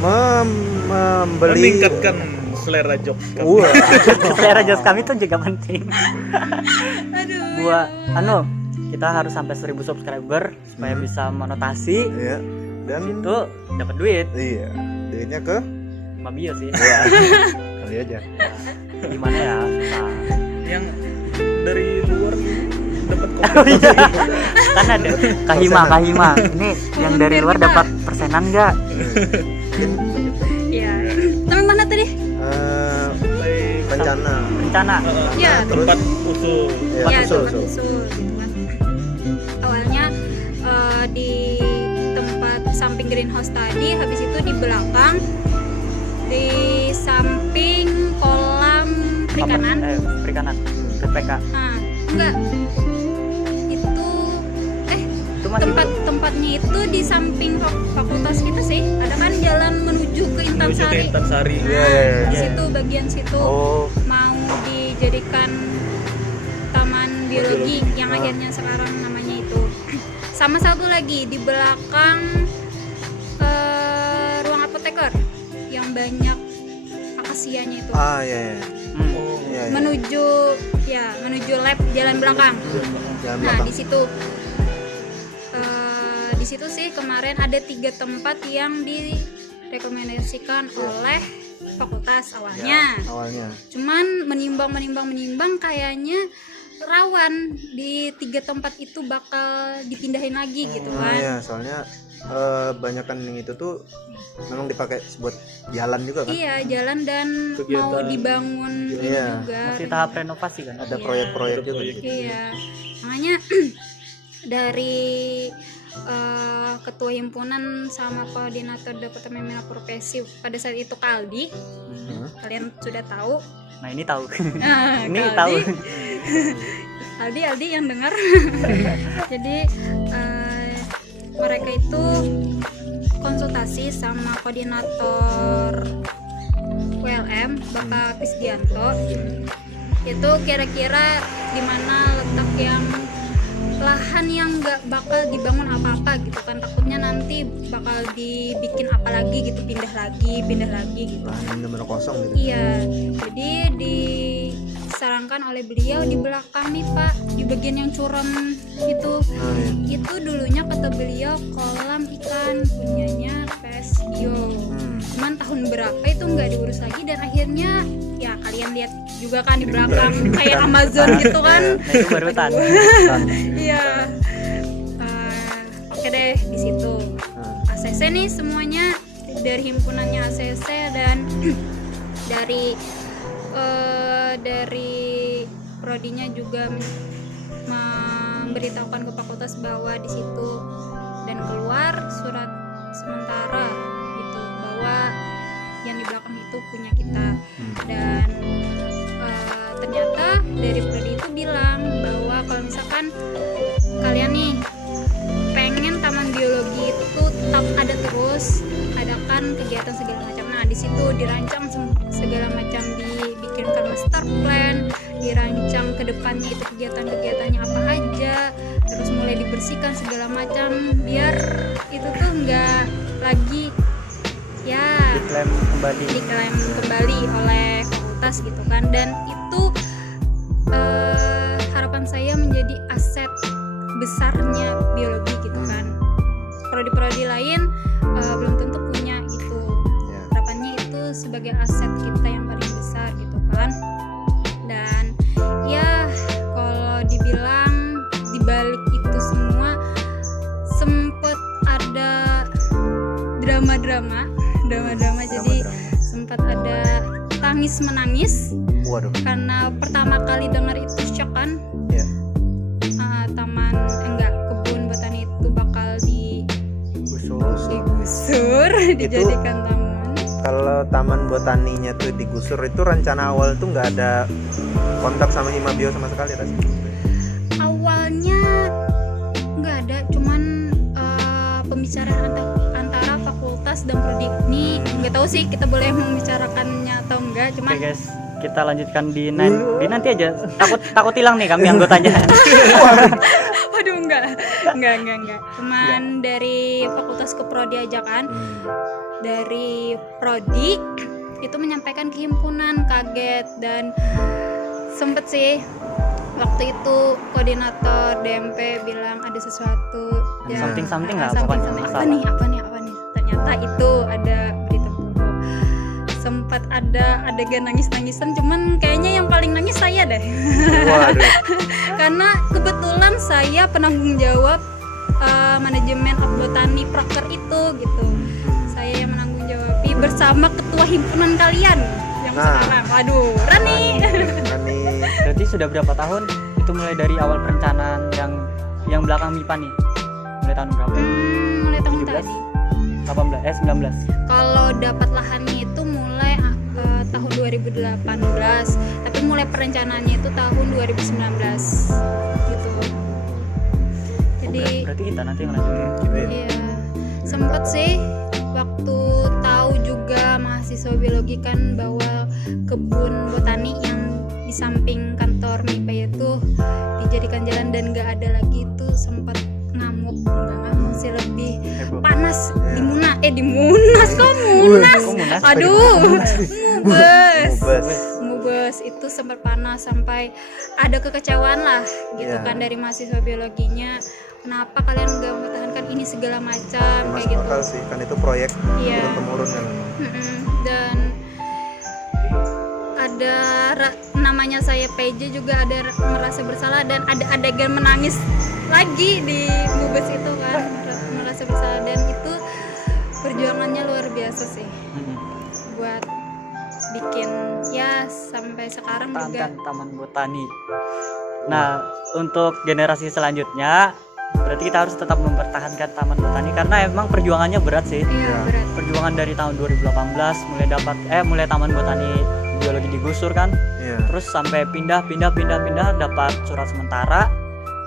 membeli Meningkatkan selera jokes kami. Wah. Selera jokes kami tuh juga penting. Aduh. Buat kita harus sampai 1000 subscriber supaya bisa monetasi. Iya. Dan Itu dapat duit. iya, duitnya ke 5 bio sih. kali aja. Gimana ya? Nah. Yang dari luar dapat Oh iya. Kan ada Kahima. Ini yang dari luar dapat persenan enggak? Iya. Tapi mana tadi? Rencana. Rencana. Iya. tempat usul. Ya, Ya, usul, tempat usul. usul gitu kan. Awalnya di tempat samping greenhouse tadi, habis itu di belakang di samping kolam perikanan. Perikanan. PPK. Nah, enggak. Itu masih Tempatnya itu di samping fakultas kita sih. Ada kan jalan menuju ke Intan Menuju ke Sari. Intan Sari. Nah, Iya, iya, di iya. situ bagian situ Oh, mau dijadikan taman biologi yang akhirnya sekarang namanya itu. Sama satu lagi di belakang ruang apoteker yang banyak akasianya itu. iya iya. Hmm. Iya, iya. Menuju lab jalan belakang. Jalan Nah, belakang. di situ sih kemarin ada 3 tempat yang direkomendasikan oleh fakultas awalnya. Awalnya. Cuman menimbang kayaknya rawan di 3 tempat itu bakal dipindahin lagi gitu Nah, kan. iya, soalnya banyakan yang itu tuh memang dipakai buat jalan juga kan. Iya, jalan dan mau Kegiatan. dibangun ini Iya. juga. Masih tahap renovasi kan? Ada Iya. proyek-proyek Ada juga. proyek. Iya, makanya dari ketua himpunan sama koordinator Departemen Minat Profesi pada saat itu Kaldi, kalian sudah tahu. Nah, ini tahu. Nah, Ini Kaldi, tahu. Aldi yang dengar. Jadi mereka itu konsultasi sama koordinator WLM Bapak Krisdianto. Itu kira-kira di mana letak yang lahan yang nggak bakal dibangun apa-apa gitu kan, takutnya nanti bakal dibikin apa lagi gitu, pindah lagi gitu. Lahan bener-bener kosong gitu. Iya, jadi disarankan oleh beliau di belakang nih Pak, di bagian yang curam itu. Nah, iya. Itu dulunya kata beliau kolam ikan punyanya PS Bio. Cuman tahun berapa itu nggak diurus lagi dan akhirnya ya kalian lihat juga kan di belakang kayak Amazon gitu kan. Nah, itu barutan. Iya. Oke deh di situ. ACC nih semuanya dari himpunannya ACC dan dari prodinya juga memberitahukan ke fakultas bahwa di situ dan keluar surat sementara gitu bahwa yang di belakang itu punya kita. Dan ternyata dari prodi itu bilang bahwa kalau misalkan kalian nih pengen taman biologi itu tetap ada terus, adakan kegiatan segala macam. Nah di situ dirancang segala macam, dibikinkan master plan, dirancang ke depannya itu kegiatan-kegiatannya apa aja, terus mulai dibersihkan segala macam biar itu tuh nggak lagi ya diklaim kembali oleh fakultas gitu kan. Dan itu harapan saya menjadi aset besarnya biologi gitu kan. Prodi-prodi lain belum tentu punya gitu. Harapannya itu sebagai aset kita yang paling besar gitu kan. Dan ya kalau dibilang dibalik itu semua sempet ada drama-drama jadi sempat ada tangis menangis. Waduh. Karena pertama kali dengar itu shock kan. Iya. Kebun botani itu bakal digusur dijadikan taman. Kalau taman botaninya tuh digusur itu rencana awal tuh nggak ada kontak sama Himabio sama sekali rasanya. Awalnya nggak ada, cuman pembicaraan antara fakultas dan prodi. Ini nggak tahu sih kita boleh membicarakannya atau enggak, cuman Oke guys, kita lanjutkan di nanti aja. Takut hilang nih kami anggotanya. waduh enggak. Cuman dari fakultas ke prodi aja kan. Dari prodi itu menyampaikan ke himpunan, kaget dan sempet sih waktu itu koordinator DMP bilang ada sesuatu ya, Something nggak something, pokoknya apa nih ternyata itu ada berita bohong. Sempat ada adegan nangis-nangisan, cuman kayaknya yang paling nangis saya deh. Waduh. Karena kebetulan saya penanggung jawab manajemen botani praker itu gitu. Saya yang menanggung jawab bersama ketua himpunan kalian yang sekarang. Waduh, Rani. Berarti sudah berapa tahun itu mulai dari awal perencanaan yang belakang MIPA nih? Mulai tahun berapa? Mulai tahun 17? tadi. 19. Kalau dapat lahannya itu mulai tahun 2018, tapi mulai perencanaannya itu tahun 2019 gitu. Jadi Berarti kita nanti ngelanjutin. iya, sempet sih waktu tahu juga mahasiswa biologi kan bahwa kebun botani yang di samping kantor MIPA itu dijadikan jalan dan nggak ada lagi, itu sempat nggak ngamuk sih, lebih panas di Munas kok Munas, aduh Mubes itu sempat panas sampai ada kekecewaan lah gitu kan dari mahasiswa biologinya, kenapa kalian nggak mempertahankan ini segala macam kayak gitu. Akal sih, kan itu proyek turun-temurun kan. Dan ada namanya saya PJ juga ada merasa bersalah dan ada adegan menangis lagi di Mubes itu kan, merasa bersalah, dan itu perjuangannya luar biasa sih buat bikin ya sampai sekarang juga Taman Botani. Nah, untuk generasi selanjutnya berarti kita harus tetap mempertahankan Taman Botani karena emang perjuangannya berat sih. iya berat. Perjuangan dari tahun 2018 mulai Taman Botani biologi digusur kan. Terus sampai pindah dapat surat sementara,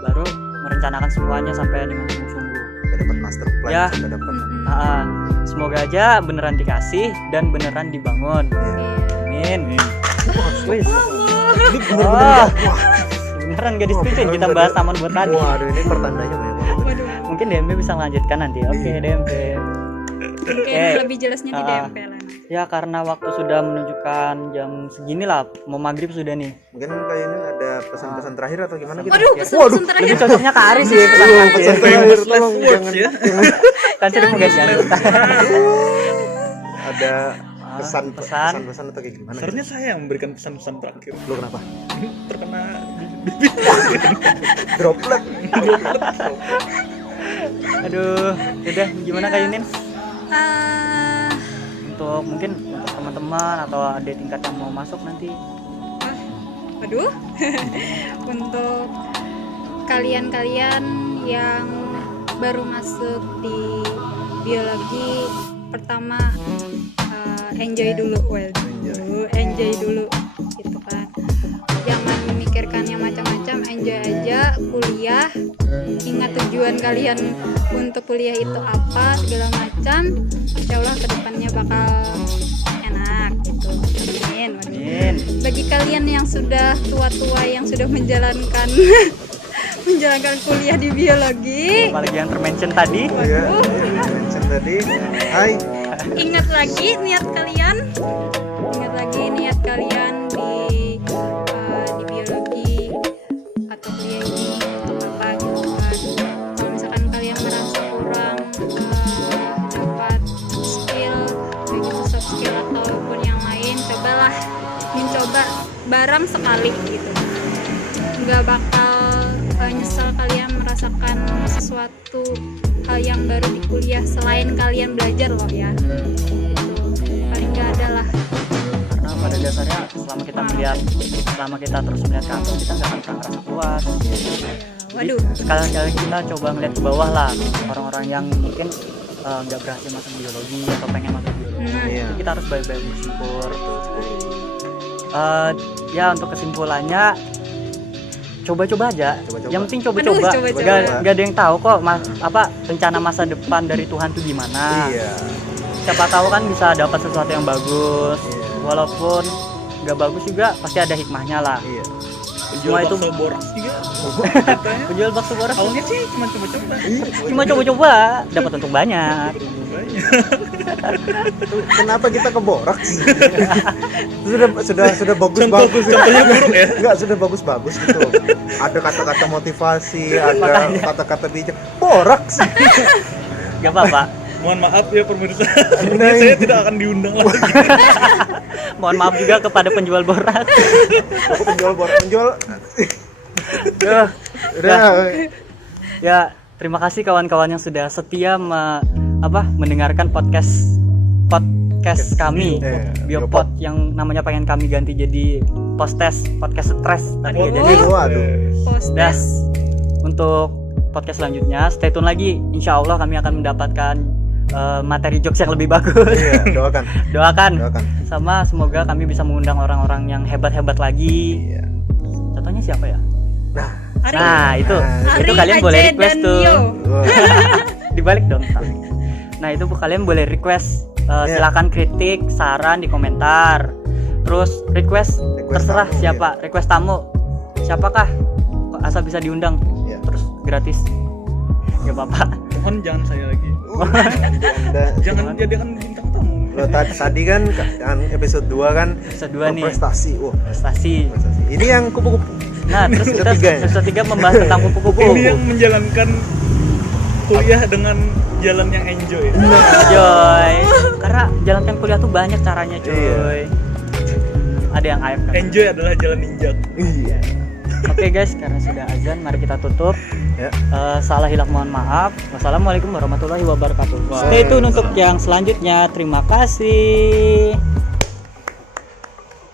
baru merencanakan semuanya sampai dengan sungguh-sungguh. Dapat master plan Ya. sampai dapat. Semoga aja beneran dikasih dan beneran dibangun. Amin. Wih. Ini bener-bener Beneran gak disetujuin kita bahas Taman Botani. waduh, ini pertandanya banyak banget. Mungkin DMP bisa melanjutkan nanti. Oke, DMP. Mungkin lebih jelasnya di DMP lah. Ya karena waktu sudah menunjukkan jam segini lah, mau maghrib sudah nih. Mungkin kayaknya ada pesan-pesan terakhir atau gimana gitu. Waduh, pesan terakhir. Lebih cocoknya ke Aris sih. Pesan terakhir tolong jangan. Kan sudah mau gajian. Ada Pesan. pesan-pesan atau kayak gimana? Seharusnya saya yang memberikan pesan-pesan terakhir. Lu kenapa? Terkena Droplet. Aduh, udah gimana Kak Yunin? Ah, Untuk mungkin untuk teman-teman atau adik tingkat yang mau masuk nanti. Waduh. Untuk kalian-kalian yang baru masuk di biologi, pertama enjoy dulu, enjoy dulu gitu kan. Jangan memikirkan yang macam-macam, enjoy aja kuliah. Ingat tujuan kalian untuk kuliah itu apa, segala macam. Insya Allah kedepannya bakal enak gitu. Amin. Bagi kalian yang sudah tua-tua yang sudah menjalankan menjalankan kuliah di biologi, Apalagi yang termention tadi. Iya, mention tadi. Hai. ingat lagi niat kalian di biologi atau kuliah ini untuk apa gitu kan. Kalau misalkan kalian merasa kurang dapat skill baik itu soft skill ataupun yang lain, cobalah mencoba barang sekali gitu, nggak bakal nyesal kalian merasakan sesuatu hal yang baru di kuliah selain kalian belajar loh ya gitu. Paling nggak ada lah. Karena pada dasarnya selama kita terus melihat ke atas, kita nggak akan pernah ngerasa puas. Waduh. Sekali-kali kita coba ngeliat ke bawah lah, orang-orang yang mungkin nggak berhasil masuk biologi atau pengen masuk biologi. Iya. Kita harus baik-baik bersyukur. Ya untuk kesimpulannya, coba-coba aja. Coba-coba. Yang penting coba-coba. Aduh, coba-coba. Gak ada yang tahu kok rencana masa depan dari Tuhan tuh gimana. Iya. Siapa tahu kan bisa dapat sesuatu yang bagus. Iya. Walaupun nggak bagus juga pasti ada hikmahnya lah. Iya. Cuma itu bakso boras juga. penjual bakso boras Awalnya sih cuma coba-coba. cuma coba-coba dapat untung banyak. Kenapa kita ke borak sih? sudah bagus-bagus. Contohnya buruk ya. Enggak, sudah bagus-bagus gitu. Ada kata-kata motivasi, ada kata-kata bijak. Borak sih. Gak apa-apa. Mohon maaf ya pemirsa. Sepertinya saya tidak akan diundang lagi. Mohon maaf juga kepada penjual borak. Aku penjual. Udah. Ya, terima kasih kawan-kawan yang sudah setia mendengarkan podcast kami, Biopod, yang namanya pengen kami ganti jadi podcast stres tadi ya. Jadi Waduh. dah, untuk podcast selanjutnya stay tune lagi. Insya Allah kami akan mendapatkan materi jokes yang lebih bagus. Iya, doakan. Sama semoga kami bisa mengundang orang-orang yang hebat-hebat lagi. Iya. Contohnya siapa ya? Ari. Itu Ari, kalian boleh Ajay, request dan tuh. Yo. Dibalik dong. Nah itu kalian boleh request. Iya. Silakan kritik, saran di komentar. Terus request terserah tamu, siapa. Request tamu. Siapakah? Asal bisa diundang. Iya. Terus gratis. Gak apa-apa. Mohon jangan saya lagi. Anda Jangan jadikan bintang tamu. Loh, tadi kan episode 2 kan Episode 2 nih. prestasi. Prestasi. Ini yang kupu-kupu. Nah, terus kita episode 3 membahas tentang kupu-kupu. Ini yang menjalankan kuliah dengan jalan yang enjoy. Joy. Karena jalankan kuliah tuh banyak caranya, cuy. Iya. Ada yang AFK. Enjoy adalah jalan ninja. Iya. Oke guys, karena sudah azan, mari kita tutup. Ya. Salah hilaf mohon maaf. Wassalamualaikum warahmatullahi wabarakatuh. Stay tune untuk yang selanjutnya. Terima kasih.